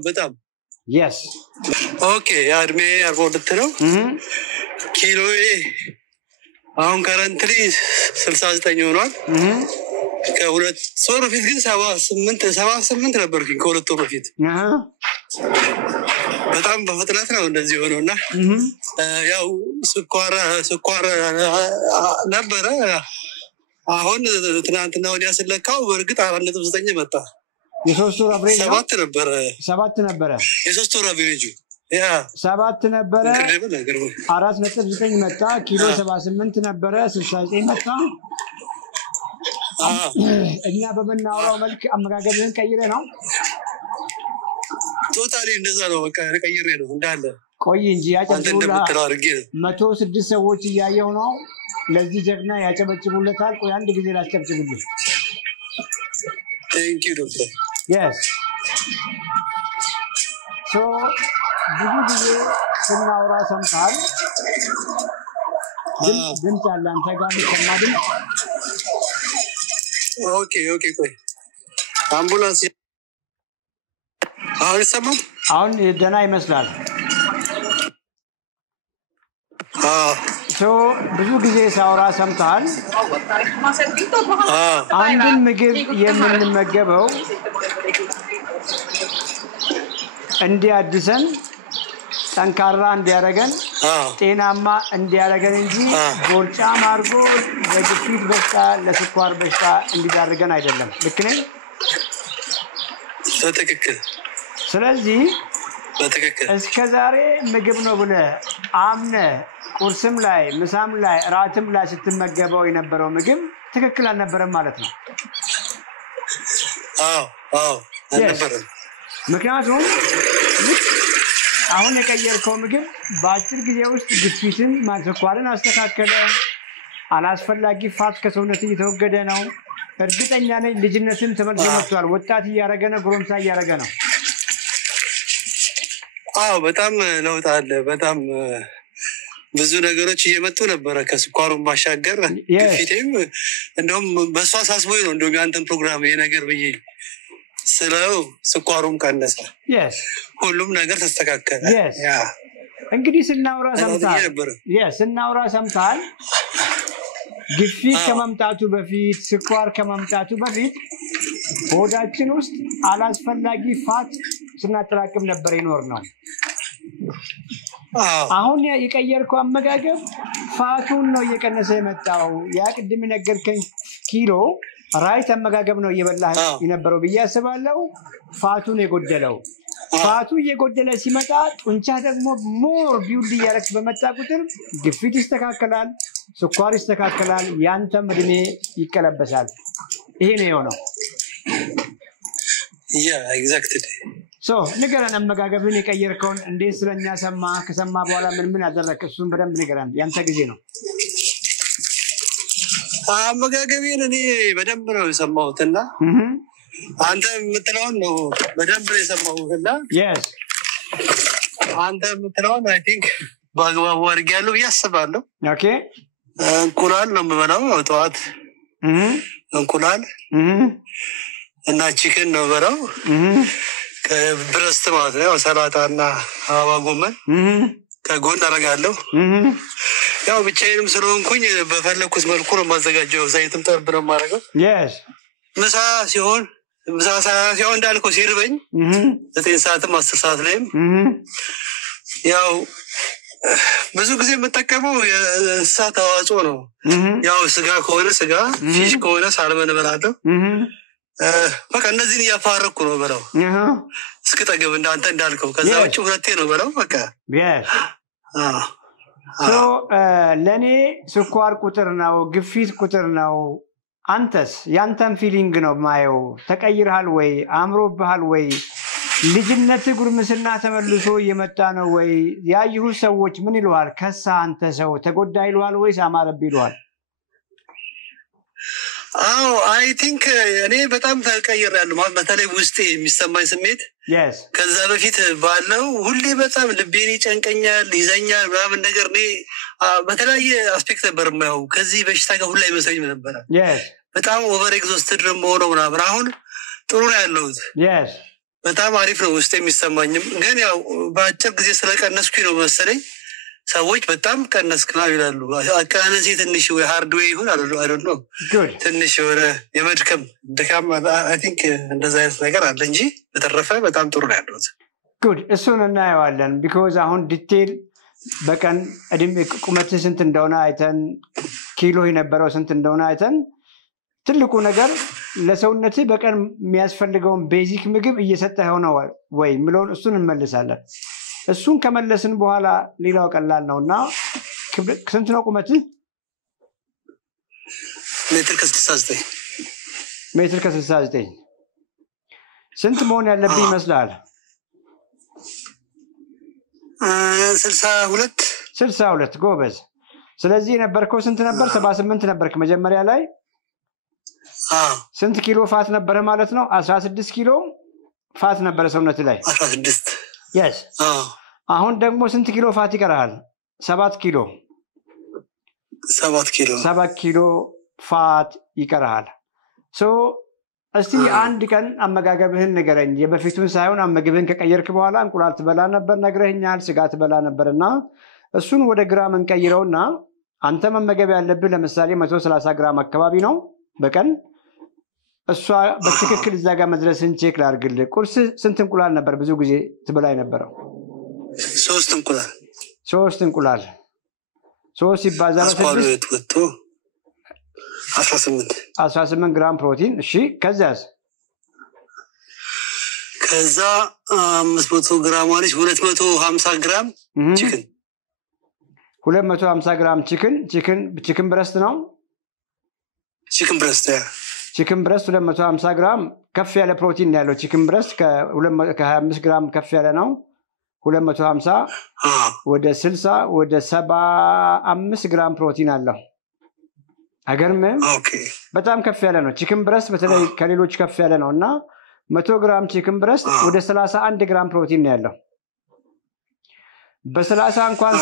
በጣም yes ኦኬ ያድሜ 42 ነው ኪሎዬ አሁን ከረንትሊ 69 ሆኗል ከሁለት ሶር ፊት ግን 78 ነበርኩኝ ከሁለት ወር በፊት በጣም በፍጥነት ነው እንደዚህ ሆነውና ያው ስኳር ነበረ አሁን ትናንትና ወዲያ ስለካው በርግጥ 4.9 መጣ የሶስት ወር አብሬጅ 7 ነበረ የሶስት ወር አብሬጅ ያ 7 ነበረ 4.9 መጣ ኪሎ 78 ነበረ 69 መጣ እኛ በመናወራው መልክ አመጋገብን ቀይረ ነው ቶታሊ እንደዛ ነው በቃ ቀይሬ ነው እንዳለ ቆይ እንጂ ያጨብጭቡላ 106 ሰዎች እያየው ነው ለዚህ ጀግና ያጨበጭቡለታል ቆይ አንድ ጊዜ ላስጨብጭቡልኝ thank you doctor yes so ብዙ ጊዜ ስናወራ ሰምታል ድምጽ አለ አንተ ጋር ሰማድን ኦኬ ቆይ አምቡላንስ አሁን ደና ይመስላል ብዙ ጊዜ ሳውራ ሰምታል አንድን ምግብ የምንመገበው እንዲያድሰን ጠንካራ እንዲያረገን ጤናማ እንዲያረገን እንጂ ቦርጫም አርጎ ለግፊት በሽታ ለስኳር በሽታ እንዲዳረገን አይደለም ልክ ነኝ በትክክል ስለዚህ እስከዛሬ ምግብ ነው ብለ አምነ ቁርስም ላይ ምሳም ላይ ራትም ላይ ስትመገበው የነበረው ምግብ ትክክል አልነበረም ማለት ነው አዎ አልነበረም ምክንያቱም አሁን የቀየርከው ምግብ በአጭር ጊዜ ውስጥ ግፊትን ማስኳርን አስተካከለ አላስፈላጊ ፋት ከሰውነት እየተወገደ ነው እርግጠኛ ነኝ ልጅነትን ተመልሶ መጥቷል ወጣት እያረገ ነው ጎረምሳ እያረገ ነው በጣም ለውጥ አለ በጣም ብዙ ነገሮች እየመጡ ነበር ከስኳሩን ማሻገር ግፊቴም እንደውም በሷ ሳስቦይ ነው እንደውም ያንተን ፕሮግራም ይሄ ነገር በይ ስለው ስኳሩም ቀነሰ ሁሉም ነገር ተስተካከለ እንግዲህ ስናውራ ሰምታል ግፊት ከመምጣቱ በፊት ስኳር ከመምጣቱ በፊት ሆዳችን ውስጥ አላስፈላጊ ፋት ስናጠራቅም ነበር ይኖር ነው አሁን የቀየርከው አመጋገብ ፋቱን ነው እየቀነሰ የመጣው ያ ቅድም ነገርከኝ ኪሎ ራይት አመጋገብ ነው እየበላህ የነበረው በያስባለው ፋቱን የጎደለው ፋቱ እየጎደለ ሲመጣ ጡንቻ ደግሞ ሞር ቢውልድ ያረክ በመጣ ቁጥር ግፊት ይስተካከላል ስኳር ይስተካከላል ያንተም እድሜ ይቀለበሳል ይሄ ነው የሆነው ኤግዛክትሊ ንገረን አመጋገብን የቀየርከውን እንዴት ስለኛ ከሰማ በኋላ ምን አደረክ እሱን በደንብ ንገረን ያንተ ጊዜ ነው አመጋገቤን እኔ በደንብ ነው የሰማሁትና አንተ የምትለውን ነው በደንብ ነው የሰማሁትና yes አንተ የምትለውን አይ ቲንክ በአግባቡ አድርጌያለሁ ያስባለሁ ኦኬ እንቁላል ነው የምበላው ጠዋት እንቁላል እና ቺክን ነው የምበላው ከብረስት ማለት ነው ሰላጣና አበባ ጎመን ከጎን አደርጋለሁ ያው ብቻዬንም ስለሆንኩኝ በፈለኩት መልኩ ነው ማዘጋጀው ዘይትም ጠብ ነው ማረገው yes ምሳ ሲሆን እንዳልከው ሲርበኝ 9 ሰዓትም 10 ሰዓት ላይም ያው ብዙ ጊዜ የምጠቀመው የእንስሳት ተዋጽኦ ነው ያው ስጋ ከሆነ ስጋ ፊሽ ከሆነ ሳልመን እበላለሁ በቃ እነዚህን እያፋረኩ ነው በለው እስክጠግብ እንዳንተ እንዳልከው ከዛ ውጭ ሁለቴ ነው በለው በቃ yes so ለኔ ስኳር ቁጥር ነው ግፊት ቁጥር ነው አንተስ ያንተን ፊሊንግ ነው ማየው ተቀይረሃል ወይ አምሮብሃል ወይ ልጅነት ጉርምስና ተመልሶ እየመጣ ነው ወይ ያይሁ ሰዎች ምን ይሉሃል ከሳ አንተ ሰው ተጎዳ ይሉሃል ወይስ አማረብ ይሉሃል አዎ አይ ቲንክ እኔ በጣም ተቀይሬያለሁ በተለይ ውስጤ የሚሰማኝ ስሜት yes ከዛ በፊት ባለው ሁሌ በጣም ልቤን ይጨንቀኛል ይዘኛል ምናምን ነገር እኔ በተለያየ አስፔክት ነበር የማየው ከዚህ በሽታ ጋር ሁላ ይመስለኝ ነበር yes በጣም ኦቨር ኤግዞስትድ ነው ምናምን አሁን ጥሩ ነው ያለሁት yes በጣም አሪፍ ነው ውስጤ የሚሰማኝም ግን ያው በአጭር ጊዜ ስለቀነስኩኝ ነው መሰለኝ ሰዎች በጣም ቀነስክና ይላሉ አካነሲ ትንሽ ወይ ሃርድዌይ ይሁን I don't know ትንሽ ወረ የመድከም ድካም I think እንደዛ አይነት ነገር አለ እንጂ በተረፈ በጣም ጥሩ ነው ያለሁት good እሱን እናየዋለን because አሁን ዲቴል በቀን እድሜ ቁመት ስንት እንደሆነ አይተን ኪሎ የነበረው ስንት እንደሆነ አይተን ትልቁ ነገር ለሰውነት በቀን የሚያስፈልገው ቤዚክ ምግብ እየሰጠኸው ነው ወይ ምሎን እሱን እንመልሳለን እሱን ከመለስን በኋላ ሌላው ቀላል ነውና ስንት ነው ቁመት ሜትር ከ69 ስንት መሆን ያለብኝ ይመስላል 62 ጎበዝ ስለዚህ ነበርከው ስንት ነበር 78 ነበርክ መጀመሪያ ላይ ስንት ኪሎ ፋት ነበር ማለት ነው 16 ኪሎ ፋት ነበር ሰውነት ላይ 16 yes አሁን ደግሞ ስንት ኪሎ ፋት ይቀራል 7 ኪሎ 7 ኪሎ ፋት ይቀራል so እስቲ አንድ ቀን አመጋገብህን ንገረኝ የበፊቱን ሳይሆን አመጋገብህን ከቀየርክ በኋላ እንቁላል ትበላ ነበር ነግረህኛል ስጋ ትበላ ነበርና እሱን ወደ ግራም እንቀይረውና አንተ መመገብ ያለብህ ለምሳሌ 130 ግራም አካባቢ ነው በቀን እሷ በትክክል እዛ ጋር መድረስን ቼክ ላድርግልህ ቁርስ ስንት እንቁላል ነበር ብዙ ጊዜ ትበላይ ነበረው 3 እንቁላል 3 ይባዛ በ6 18 ግራም ፕሮቲን እሺ ከዛስ ከዛ 500 ግራም ማለት 250 ግራም ቺክን 250 ግራም ቺክን ብረስት ነው ቺክን ብረስት 250 ግራም ከፍ ያለ ፕሮቲን ያለው ቺክን ብረስት ከ25 ግራም ከፍ ያለ ነው 250 ወደ 60 ወደ 75 ግራም ፕሮቲን አለው አገርም በጣም ከፍ ያለ ነው ቺክን ብረስት በተለይ ከሌሎች ከፍ ያለ ነውና 100 ግራም ቺክን ብረስት ወደ 31 ግራም ፕሮቲን ያለው በ30 እንኳን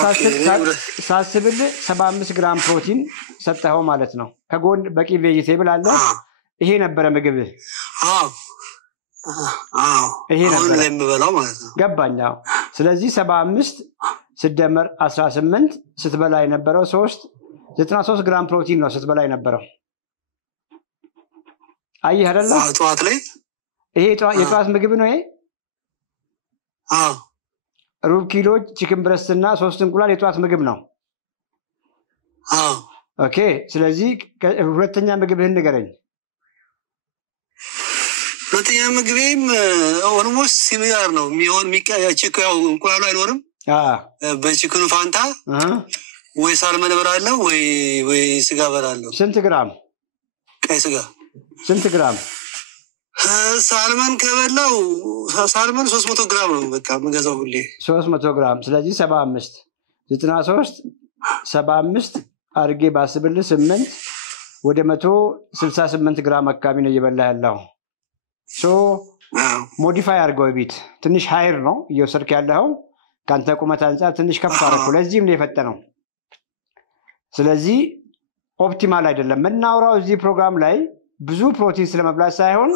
ሳስብል 75 ግራም ፕሮቲን ሰጠኸው ማለት ነው ከጎን በቂ ቬጂቴብል አለ ይሄ ነበር ምግብ ይሄ ነበር ለምበላው ማለት ነው ገባኛው ስለዚህ 75 ሲደመር 18 ስትበላ የነበረው 93 ግራም ፕሮቲን ነው ስትበላ የነበረው አይ አይደለ ጧት ላይ ይሄ የጧት ምግብ ነው ይሄ ሩብ ኪሎ ቺክን ብረስትና 3 እንቁላል የጧት ምግብ ነው ኦኬ ስለዚህ ሁለተኛ ምግብህን ንገረኝ ሁለተኛ ምግቤም ኦልሞስት ሲሚላር ነው የሚሆን ቺክን እንቁላሉ አይኖርም በቺክኑ ፋንታ ወይ ሳልመን በላለሁ ወይ ስጋ በላለሁ ስንት ግራም ቀይ ስጋ ስንት ግራም ሳልመን ከበላው ሳልመን 300 ግራም ነው በቃ መገዛው ሁሌ 300 ግራም ስለዚህ 75 75 አርጌ ባስብል 8 ወደ 168 ግራም አካባቢ ነው እየበላ ያለው ሶ ሞዲፋይ አርገው ቢት ትንሽ ሃይር ነው እየወሰድክ ያለው ካንተ ቁመት አንፃር ትንሽ ከፍ አደረኩ ለዚህም ነው የፈጠነው ስለዚህ ኦፕቲማል አይደለም መናወራው እዚህ ፕሮግራም ላይ ብዙ ፕሮቲን ስለመብላት ሳይሆን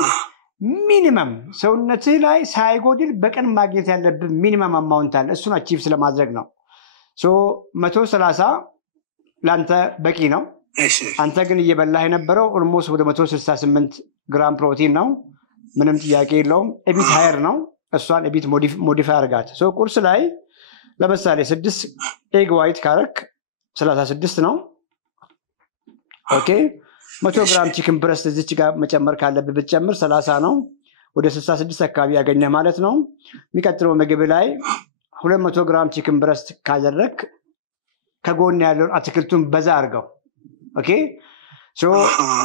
ሚኒመም ሰውነት ላይ ሳይጎድል በቀን ማግኘት ያለብን ሚኒመም አማውንት አለ እሱን አቺቭ ስለማድረግ ነው ሶ 130 ላንተ በቂ ነው አንተ ግን እየበላህ የነበረው ኦልሞስት ወደ 168 ግራም ፕሮቲን ነው ምንም ጥያቄ የለውም ኤቢት ሃየር ነው እሷን ኤቢት ሞዲፋይ አድርጋት ሶ ቁርስ ላይ ለምሳሌ 6 ኤግ ዋይት ካረክ 36 ነው ኦኬ 100 ግራም ቺክን ብረስት እዚች ጋር መጨመር ካለብህ ብትጨምር 30 ነው ወደ 66 አካባቢ ያገኘህ ማለት ነው የሚቀጥለው ምግብ ላይ 200 ግራም ቺክን ብረስት ካደረክ ከጎን ያለው አትክልቱን በዛ አድርገው ኦኬ ሶ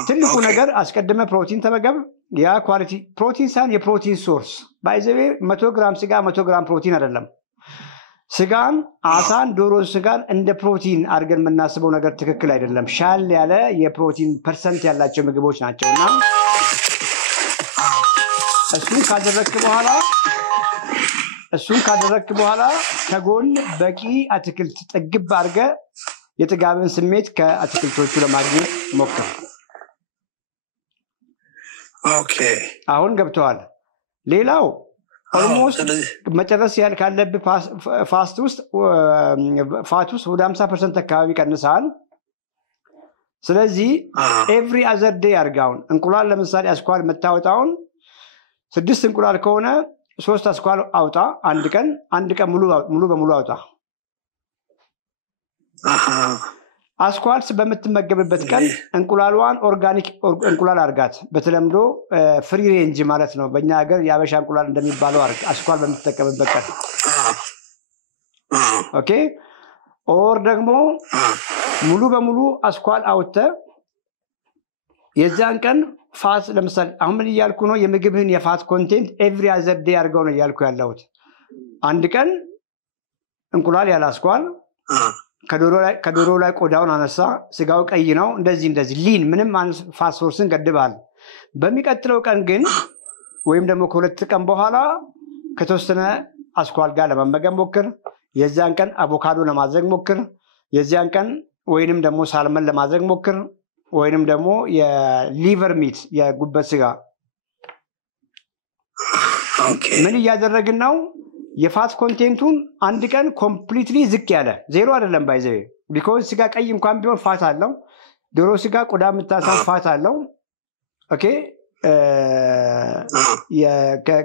ትልቁ ነገር አስቀድመ ፕሮቲን ተመገብ ያ ኳሊቲ ፕሮቲን ሳን የፕሮቲን ሶርስ ባይዘዌ 100 ግራም ስጋ 100 ግራም ፕሮቲን አይደለም ስጋን አሳን ዶሮ ስጋን እንደ ፕሮቲን አድርገን የምናስበው ነገር ትክክል አይደለም ሻል ያለ የፕሮቲን ፐርሰንት ያላቸው ምግቦች ናቸውና እሱን ካደረክ በኋላ ከጎን በቂ አትክልት ጠግብ አድርገ የጥጋብን ስሜት ከአትክልቶቹ ለማግኘት ሞክር ኦኬ አሁን ገብተዋል ሌላው ኦልሞስት መጨረስ ካለብህ ፋስት ውስጥ ፋቱስ ወደ 50% አካባቢ ቀንሳል ስለዚህ ኤቭሪ አዘር ዴይ አርጋውን እንቁላል ለምሳሌ አስኳል መታወጣውን 6 እንቁላል ከሆነ 3 አስኳል አውጣ አንድ ቀን ሙሉ በሙሉ አውጣ አስኳልስ በመተመገብበት ቀን እንቁላልዋን ኦርጋኒክ እንቁላል አርጋት በተለምዶ ፍሪ ሬንጅ ማለት ነው በእኛ ሀገር ያበሻ እንቁላል እንደሚባለው አርጋ አስኳል በመተጠቀምበት ቀን ኦኬ ኦር ደግሞ ሙሉ በሙሉ አስኳል አውጥተ የዛን ቀን ፋት ለምሳሌ አሁን ምን ይያልኩ ነው የምግብህን የፋት ኮንቴንት ኤቭሪ አዘር ዴይ አርጋው ነው ይያልኩ ያለሁት አንድ ቀን እንቁላል ያለ አስኳል ከዶሮ ላይ ቆዳውን አነሳ ስጋው ቀይ ነው እንደዚህ ሊን ምንም ፋት ሶርስን ገድባል በሚቀጥለው ቀን ግን ወይም ደግሞ ከሁለት ቀን በኋላ ከተወሰነ አስኳል ጋር ለመመገብ ሞክር የዛን ቀን አቮካዶ ለማድረግ ሞክር የዛን ቀን ወይንም ደግሞ ሳልመን ለማድረግ ሞክር ወይንም ደግሞ የሊቨር ሚት የጉበት ስጋ ኦኬ ምን ያደረግን ነው የፋት ኮንቴንቱን አንድ ቀን ኮምፕሊትሊ ዝቅ ያለ ዜሮ አይደለም ባይዘው ቢኮዝ ስጋ ቀይ እንኳን ቢሆን ፋት አለው ዶሮ ስጋ ቆዳ ምታሳፍ ፋት አለው ኦኬ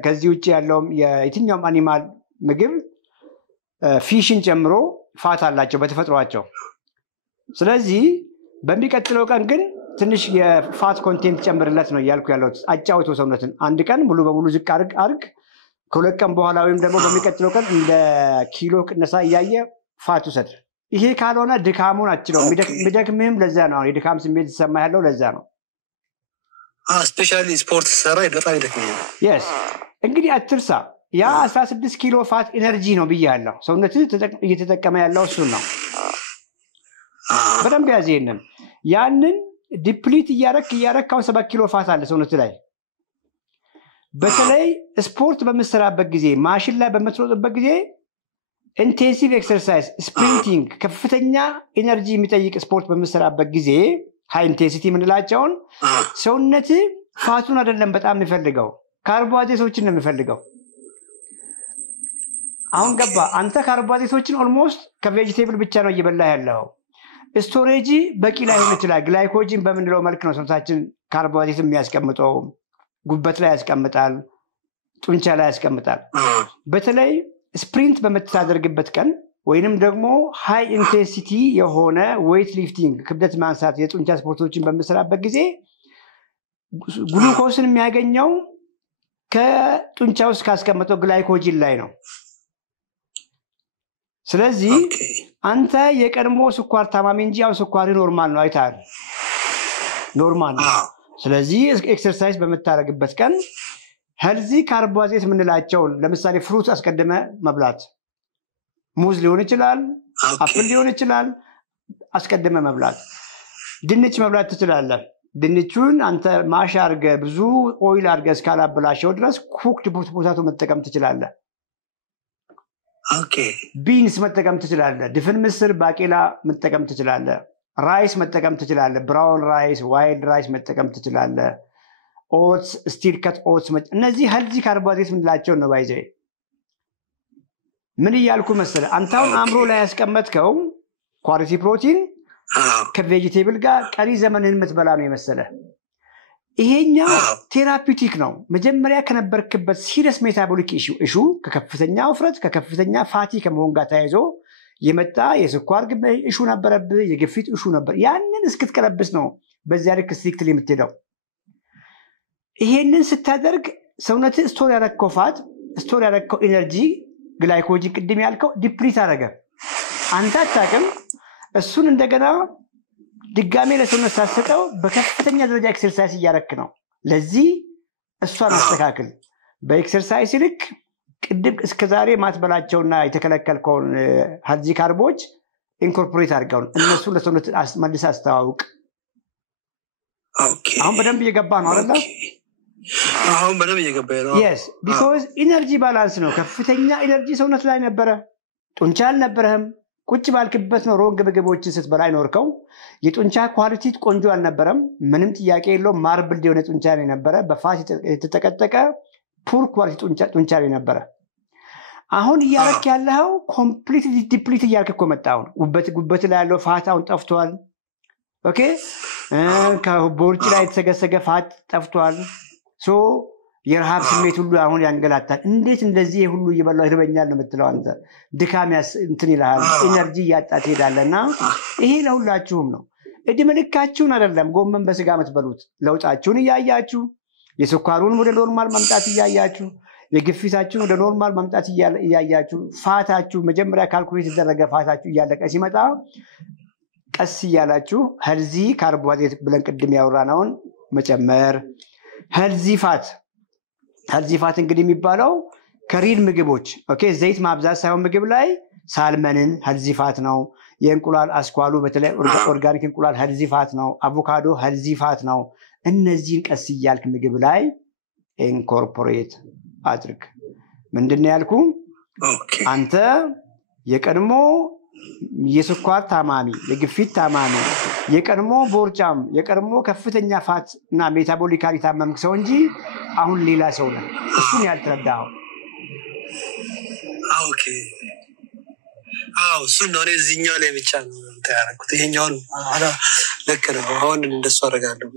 ከዚህ ውጪ ያለው የትኛውም አኒማል ምግብ ፊሽን ጨምሮ ፋት አላቸው በተፈጥሯቸው ስለዚህ በሚቀጥለው ቀን ግን ትንሽ የፋት ኮንቴንት ጨምርለት ነው ያልኩ ያለው አጫውቶ ሰውነትን አንድ ቀን ሙሉ በሙሉ ዝቅ አርግ ከሁለት ቀን በኋላ ወይም ደግሞ በሚቀጥለው ቀን እንደ ኪሎ ቅነሳ ያየ ፋት ውሰድ ይሄ ካልሆነ ድካሙን አትችለው የሚደክምህም ለዛ ነው የድካም ስሜት ይሰማ ያለው ለዛ ነው ስፔሻሊ ስፖርት ሰራ በጣም ይደክመኛል yes እንግዲህ አትርሳ ያ 16 ኪሎ ፋት ኤነርጂ ነው ብያለሁ ሰውነት እየተጠቀመ ያለው እሱ ነው በደንብ ያዘየንም ያንን ዲፕሊት እያረካው 7 ኪሎ ፋት አለ ሰውነት ላይ በተለይ ስፖርት በመሰራበት ጊዜ ማሽን ላይ በመትሮጥበት ጊዜ ኢንቴንሲቭ ኤክሰርሳይዝ ስፕሪንቲንግ ከፍተኛ ኤነርጂ የሚጠይቅ ስፖርት በመሰራበት ጊዜ ሃይ ኢንቴንሲቲ ምንላቸውን ሰውነት ፋቱን አይደለም በጣም የሚፈልገው ካርቦሃይድሬቶችን ነው የሚፈልገው አሁን ገባ አንተ ካርቦሃይድሬቶችን ኦልሞስት ከቬጂቴብል ብቻ ነው እየበላ ያለው ስቶሬጂ በቂ ላይ ሆነ ይችላል ግላይኮጂን በመንለው መልክ ነው ሰውነታችን ካርቦሃይድሬት የሚያስቀምጠው ጉበት ላይ ያስቀምጣል ጡንቻ ላይ ያስቀምጣል በተለይ ስፕሪንት በመታደርግበት ቀን ወይንም ደግሞ ሃይ ኢንቴንሲቲ የሆነ ዌይት ሊፍቲንግ ክብደት ማንሳት የጡንቻ ስፖርቶችን በመሰራበት ጊዜ ግሉኮስን የሚያገኘው ከጡንቻ ውስጥ ካስቀመጠው ግላይኮጂን ላይ ነው ስለዚህ አንተ የቀድሞ ስኳር ታማሚ እንጂ አሁን ስኳር ኖርማል ነው አይታል ኖርማል ነው ስለዚህ ኤክሰርሳይዝ በመታረግበት ቀን ሄልዚ ካርቦሃይድሬት ምንላቸው ለምሳሌ ፍሩት አስቀድመ መብላት ሙዝ ሊሆን ይችላል አፕል ሊሆን ይችላል አስቀድመ መብላት ድንች መብላት ትችላለህ ድንቹን አንተ ማሽ አርገ ብዙ ኦይል አርገ እስካላበላሸው ድረስ ኩክድ ፖታቶ መጠቀም ትችላለህ ኦኬ ቢንስ መጠቀም ትችላለህ ድፍን ምስር ባቄላ መጠቀም ትችላለህ ራይስ መጠቀም ትችላለህ ብራውን ራይስ ዋይልድ ራይስ መጠቀም ትችላለህ ኦትስ ስቲል ከት ኦትስ እነዚህ ሄልዚ ካርቦሃይድሬት ምንላቸው ነው ባይዘይ ምን ይያልኩ መሰለ አንተው አምሮ ላይ ያስቀመጥከው ኳሊቲ ፕሮቲን ከቬጂቴብል ጋር ቀሪ ዘመንህን ምትበላ ነው የመሰለ ይሄኛው ቴራፒውቲክ ነው መጀመሪያ ከነበርክበት ሲሪየስ ሜታቦሊክ ኢሹ ከከፍተኛ ውፍረት ከከፍተኛ ፋቲ ከመሆን ጋር ተያይዞ የመጣ የስኳር ኢሹ ነበረብህ የግፊት ኢሹ ነበር ያንን እስክትቀለብስ ነው በዚያ ልክ ስትሪክትሊ የምትሄደው ይሄንን ስታደርግ ሰውነት ስቶር ያደረከው ፋት ስቶር ያደረከው ኢነርጂ ግላይኮጂን ቅድም ያልከው ዲፕሊት አደረገ አንተ አታውቅም እሱን እንደገና ድጋሜ ለሰውነት ሳሰጠው በከፍተኛ ደረጃ ኤክሰርሳይዝ እያረክ ነው ለዚህ እሷን ማስተካከል በኤክሰርሳይዝ ልክ ቅድም እስከዛሬ ማትበላቸውና የተከለከልከውን ሄልዚ ካርቦች ኢንኮርፖሬት አድርገው እነሱ ለሰውነት መልስ አስተዋውቅ ኦኬ አሁን በደንብ እየገባ ነው አይደል አሁን በደንብ እየገባ ነው yes because energy balance ነው ከፍተኛ ኤነርጂ ሰውነት ላይ ነበረ ጡንቻ አልነበረም ቁጭ ባልክበት ነው ሮንግ ምግቦችን ስትበላ ይኖርከው የጡንቻ ኳሊቲ ቆንጆ አልነበረም ምንም ጥያቄ የለውም ማርብል የሆነ ጡንቻ ነው ነበረ በፋት የተጠቀጠቀ ፑር ኳሊቲ ጡንቻ ነው ነበረ አሁን ያረክ ያለው ኮምፕሊትሊ ዲፕሊት ያልከው መጣው ጉበት ላይ ያለው ፋት አሁን ጠፍቷል ኦኬ ከቦርጭ ላይ የተሰገሰገ ፋት ጠፍቷል ሶ የረሃብ ስሜት ሁሉ አሁን ያንገላታል እንዴት እንደዚህ ሁሉ ይበላው ይርበኛል ነው የምትለው አንተ ድካሚያስ እንትን ይላል ኢነርጂ ያጣት ሄዳለና ይሄ ለሁላችሁም ነው እድምልካችሁን አይደለም ጎመን በስጋ መትበሉት ለውጣችሁን ያያያችሁ የስኳሩን ወደ ኖርማል መምጣት ያያያችሁ የግፊታችሁን ወደ ኖርማል መምጣት ያያያችሁ ፋታችሁ መጀመሪያ ካልኩሌት ተደረገ ፋታችሁ ያለቀ ሲመጣ ቀስ ያላችሁ ሄልዚ ካርቦሃይድሬት ብለን ቅድም ያወራናውን መጨመር ሄልዚ ፋት እንግዲህ የሚባለው ከሪል ምግቦች ኦኬ ዘይት ማብዛት ሳይሆን ምግብ ላይ ሳልመንን ሄልዚ ፋት ነው የእንቁላል አስኳሉ በተለይ ኦርጋኒክ እንቁላል ሄልዚ ፋት ነው አቮካዶ ሄልዚ ፋት ነው እነዚህን ቀስ ያልክ ምግብ ላይ ኢንኮርፖሬት አድርግ ምንድነው ያልኩ አንተ የቀድሞ የስኳር ታማሚ የግፊት ታማሚ የቀድሞ ቦርጫም የቀድሞ ከፍተኛ ፋት እና ሜታቦሊካሊ ታመምክ ሰው እንጂ አሁን ሌላ ሰው ነው እሱን ያልተረዳው ኦኬ እሱን ነው እዚህኛው ላይ ብቻ ነው ታያረኩት ይሄኛውን ልክ ነው አሁን እንደሱ አደርጋለሁ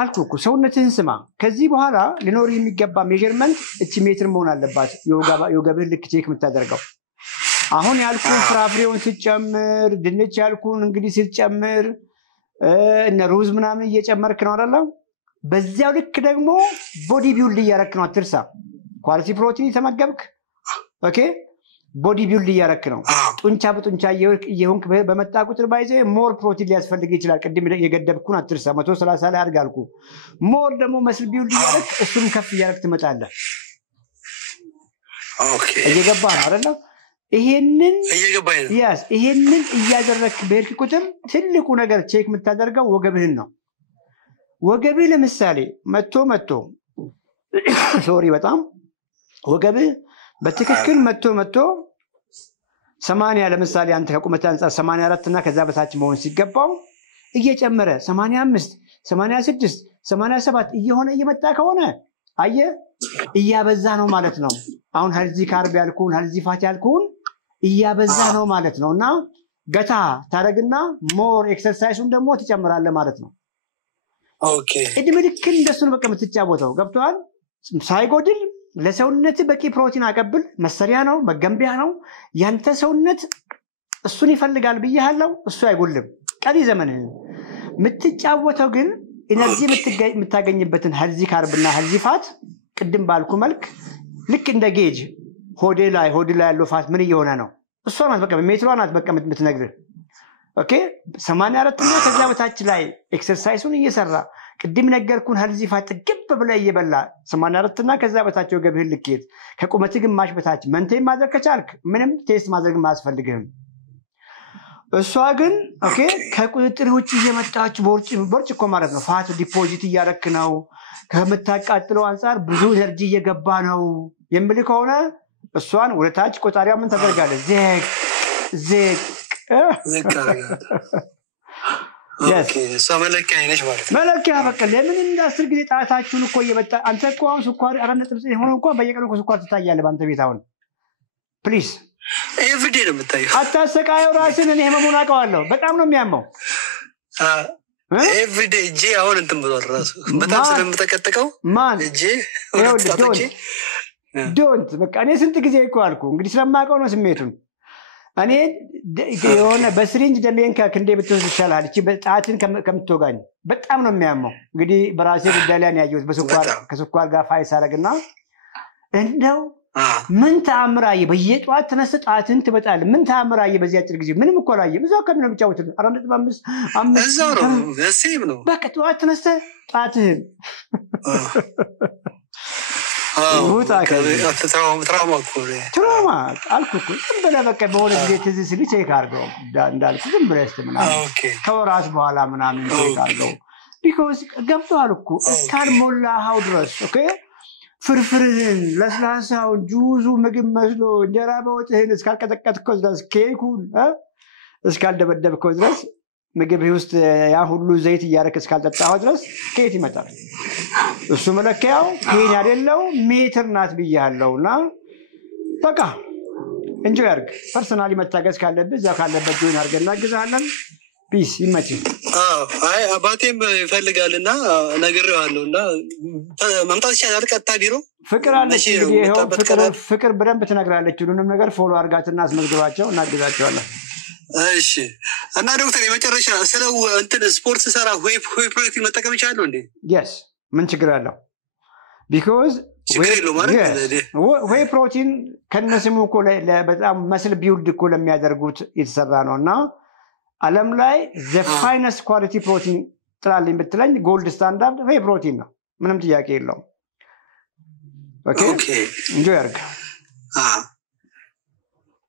አልኩኩ ሰውነትህን ስማ ከዚህ በኋላ ሊኖር የሚገባ ሜዠርመንት እቺ ሜትር መሆን አለባት የወገብህ ልክ ቼክ የምታደርገው አሁን ያልኩ ፍራፍሬውን ሲጨምር ድንች ያልኩን እንግዲህ ሲጨምር እነ ሩዝ ምናምን እየጨመርክ ነው አይደል በዚያው ልክ ደግሞ ቦዲ ቢልድ እያረክ ነው አትርሳ ኳሊቲ ፕሮቲን የተመገብክ ኦኬ ቦዲ ቢልድ እያረክ ነው ጡንቻ በጡንቻ እየሆንክ በመጣ ቁጥር ባይዘ ሞር ፕሮቲን ሊያስፈልግ ይችላል ቅድም የገደብኩን አትርሳ 130 ላይ አድርጋልኩ ሞር ደግሞ መስል ቢልድ እያረክ እሱን ከፍ እያረክ ትመጣለህ ኦኬ እየገባ ነው አይደል ይሄንን እያደረክ በርክ ቁጥር ትልቁ ነገር ቼክ የምታደርገው ወገብህን ነው ወገብህ ለምሳሌ መጥቶ ሶሪ በጣም ወገብህ በትክክል መጥቶ 80 ለምሳሌ አንተ ከቁመት አንፃር 84 እና ከዛ በታች መሆን ሲገባው እየጨመረ 85 86 87 እየሆነ እየመጣ ከሆነ አየ እያበዛ ነው ማለት ነው አሁን ሄልዚ ካርብ ያልኩን ሄልዚ ፋት ያልኩን እያበዛ ነው ማለት ነውና ገታ ታረግና ሞር ኤክሰርሳይዙን ደግሞ ትጨምራለህ ማለት ነው ኦኬ እድምልክን እንደሱ ነው በቃ የምትጫወተው ገብቷል ሳይጎድል ለሰውነት በቂ ፕሮቲን አቀብል መሰሪያ ነው መገንቢያ ነው ያንተ ሰውነት እሱን ይፈልጋል ብያለሁ እሱ አይጎልም ቀሪ ዘመን የምትጫወተው ግን ኢነርጂ የምታገኝበትን ሄልዚ ካርብና ሄልዚ ፋት ቅድም ባልኩ መልክ ልክ እንደ ጌጅ ሆዴ ላይ ያለው ፋት ምን እየሆነ ነው እሷ ናት በቃ ሜትሯን ናት በቃ የምትነግርህ ኦኬ 84 እና ከዛ በታች ላይ ኤክሰርሳይዙን እየሰራ ቅድም ነገርኩን ሄልዚ ፋት ግብ ብለህ እየበላ 84 እና ከዛ በታች ወገብህን ልኬት ከቁመትህ ግማሽ በታች መንቴን ማድረግ ከቻልክ ምንም ቴስት ማድረግ ማያስፈልግህም እሷ ግን ኦኬ ከቁጥጥር ውጪ እየመጣች ቦርጭ እኮ ማለት ነው ፋት ዲፖዚት እያረክ ነው ከምታቃጥለው አንፃር ብዙ ኤነርጂ እየገባ ነው የሚል ከሆነ እሷን ወደ ታች ቆጣሪያ ምን ታደርጋለህ ዝቅ ኦኬ ሰመለኪያ አይነሽ ማለት ነው መለኪያ በቃ ለምን እንደ 10 ጊዜ ጣታችሁን እኮ እየበጣ አንተ እኮ አሁን ስኳር 4.9 ሆኖ እንኳን በየቀኑ ስኳር ትታያለህ ባንተ ቤት አሁን ፕሊዝ ኤቭሪዴ ነው የምታየው አታሰቃየው ራስን እኔ ህመሙን አውቀዋለሁ በጣም ነው የሚያመው ኤቭሪዴ ጂ አሁን እንትን ብሏል ራሱ በጣም ስለምተቀጥቀው ማን ጂ ዶንት በቃ እኔ ስንት ጊዜ እኮ አልኩ እንግዲህ ስለማውቀው ነው ስሜቱን እኔ የሆነ በስሪንጅ ደሜን ከክንዴ ብትወስድ ይሻላል እቺ በጣትን ከምትወጋኝ በጣም ነው የሚያመው እንግዲህ በራሴ ጉዳይ ላይ ያየሁት በስኳር ከስኳር ጋር ፋይስ አረግና እንደው ምን ተአምራዬ በየጧት ተነስተ ጣትን ትበጣለህ ምን ተአምራዬ በዚህ አጭር ጊዜ ምንም እኮ ላየ እዛው ከምን ነው ብቻውት 4.5 እዛው ነው ዘሴም ነው በቃ ጧት ተነስተ ጣትህን ትራውማ አልኩ እንበላ በቃ በሆነ ጊዜ ትዝ ሲል ቼክ አድርገው እንዳልኩ ዝም ብለህ ስትምና ከወራት በኋላ ምናምን ቼክ አድርገው ቢኮዝ ገብቶሃል እኮ እስካልሞላኸው ድረስ ኦኬ ፍርፍርህን ለስላሳውን ጁዙ ምግብ መስሎ እንጀራ በወጥህን እስካልቀጠቀጥከው ድረስ ኬኩን እስካልደበደብከው ድረስ ምግብ ውስጥ ያ ሁሉ ዘይት እያረክ እስካልጠጣኸው ድረስ ከየት ይመጣል እሱ መለኪያው ኬን አይደለው ሜትር ናት ብያለውና በቃ እንጆይ አድርግ ፐርሰናሊ መታገዝ ካለብህ እዛ ካለበት ጆይን አድርገን እናግዛለን ፒስ ይመች አይ አባቴም ይፈልጋልና ነግሬዋለሁና መምጣት ይችላል ቀጥታ ቢሮ ፍቅር አለች ፍቅር በደንብ ትነግራለች ሁሉንም ነገር ፎሎ አድርጋትና አስመዝግባቸው እናግዛቸዋለን እሺ እና ዶክተር የመጨረሻ ስለው እንትን ስፖርት ሰራ ዌይ ፕሮቲን መጠቀም ይችላል እንዴ yes ምን ችግር አለው because ዌይ ፕሮቲን ከነስሙ እኮ በጣም መስል ቢውልድ እኮ ለሚያደርጉት የተሰራ ነውና ዓለም ላይ the finest quality protein ጥላልኝ ብትለኝ ጎልድ ስታንዳርድ ዌይ ፕሮቲን ነው ምንም ጥያቄ የለውም ኦኬ እንጆይ አድርግ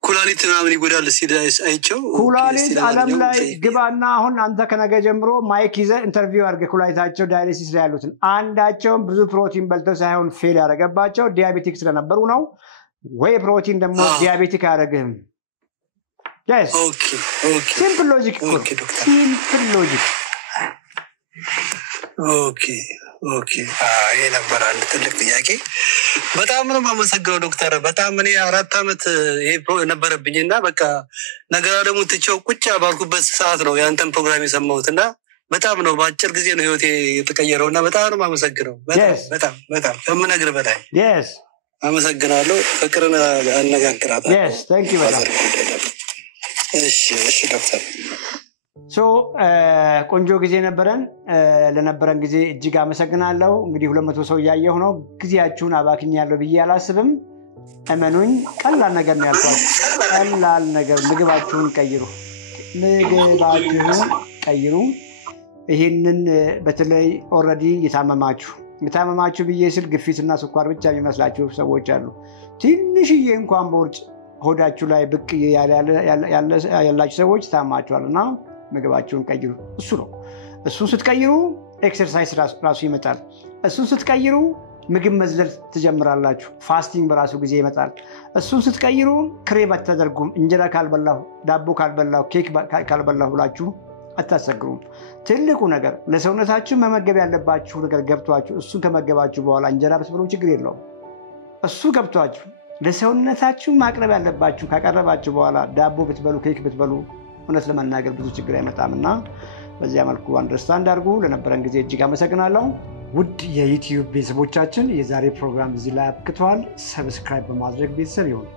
ኩላሊት ምናምን ይጎዳል ሲዳይስ አይቸው ኩላሊት ዓለም ላይ ግባና አሁን አንተ ከነገ ጀምሮ ማይክ ይዘህ ኢንተርቪው አድርገህ ኩላሊታቸው ዳያሊሲስ ላይ ያሉትን አንዳቸውም ብዙ ፕሮቲን በልተው ሳይሆን ፌል ያደረገባቸው ዲያቤቲክ ስለነበሩ ነው ወይ ፕሮቲን ደግሞ ዲያቤቲክ አያደርግህም yes okay simple logic simple logic okay ይሄ ነበር አንድ ትልቅ ጥያቄ በጣም ነው ማመሰግነው ዶክተር በጣም እኔ 4 አመት ይሄ ነበርብኝና በቃ ነገር ደግሞ ትቼው ቁጭ ባልኩበት ሰዓት ነው ያንተን ፕሮግራም የሰማሁትና በጣም ነው በአጭር ጊዜ ነው ህይወቴ የተቀየረውና በጣም ነው ማመሰግነው በጣም ከምነግር በላይ yes አመሰግናለሁ ፍቅርን አነጋግራታ yes thank you በጣም እሺ ዶክተር ቆንጆ ጊዜ ነበረን ለነበረን ጊዜ እጅግ አመሰግናለሁ እንግዲህ 200 ሰው ያየው ነው ጊዜያችሁን አባክኛለሁ ብዬ አላስብም እመኑኝ ቀላል ነገር ነው ያልኳችሁ ቀላል ነገር ምግባችሁን ቀይሩ ይሄንን በተለይ ኦሬዲ የታመማችሁ ብዬ ስል ግፊትና ስኳር ብቻ የሚመስላችሁ ሰዎች አሉ ትንሽዬ እንኳን ቦርጭ ሆዳችሁ ላይ ብቅ ያላችሁ ሰዎች ታማችኋልና ምግባችሁን ቀይሩ እሱ ስትቀይሩ ኤክሰርሳይዝ ራሱ ይመጣል እሱ ስትቀይሩ ምግብ መዝለል ትጀምራላችሁ ፋስቲንግ በራሱ ጊዜ ይመጣል እሱ ስትቀይሩ ክሬቭ አትደርጉም እንጀራ ካልበላሁ ዳቦ ካልበላሁ ኬክ ካልበላሁ ብላችሁ አታሰግሩም ትልቁ ነገር ለሰውነታችሁ መመገብ ያለባችሁ ነገር ገብቷችሁ እሱን ከመገባችሁ በኋላ እንጀራ ብትበሉ ችግር የለውም እሱ ገብቷችሁ ለሰውነታችሁ ማቅረብ ያለባችሁ ካቀረባችሁ በኋላ ዳቦ ብትበሉ ኬክ ብትበሉ እውነት ለመናገር ብዙ ችግር አይመጣምና በዚያ መልኩ አንደርስታንድ አድርጉ ለነበረን ጊዜ እጅግ አመሰግናለሁ ውድ የዩቲዩብ ቤተሰቦቻችን የዛሬ ፕሮግራም እዚህ ላይ አብቅቷል ሰብስክራይብ በማድረግ ቤተሰብ ይሁኑ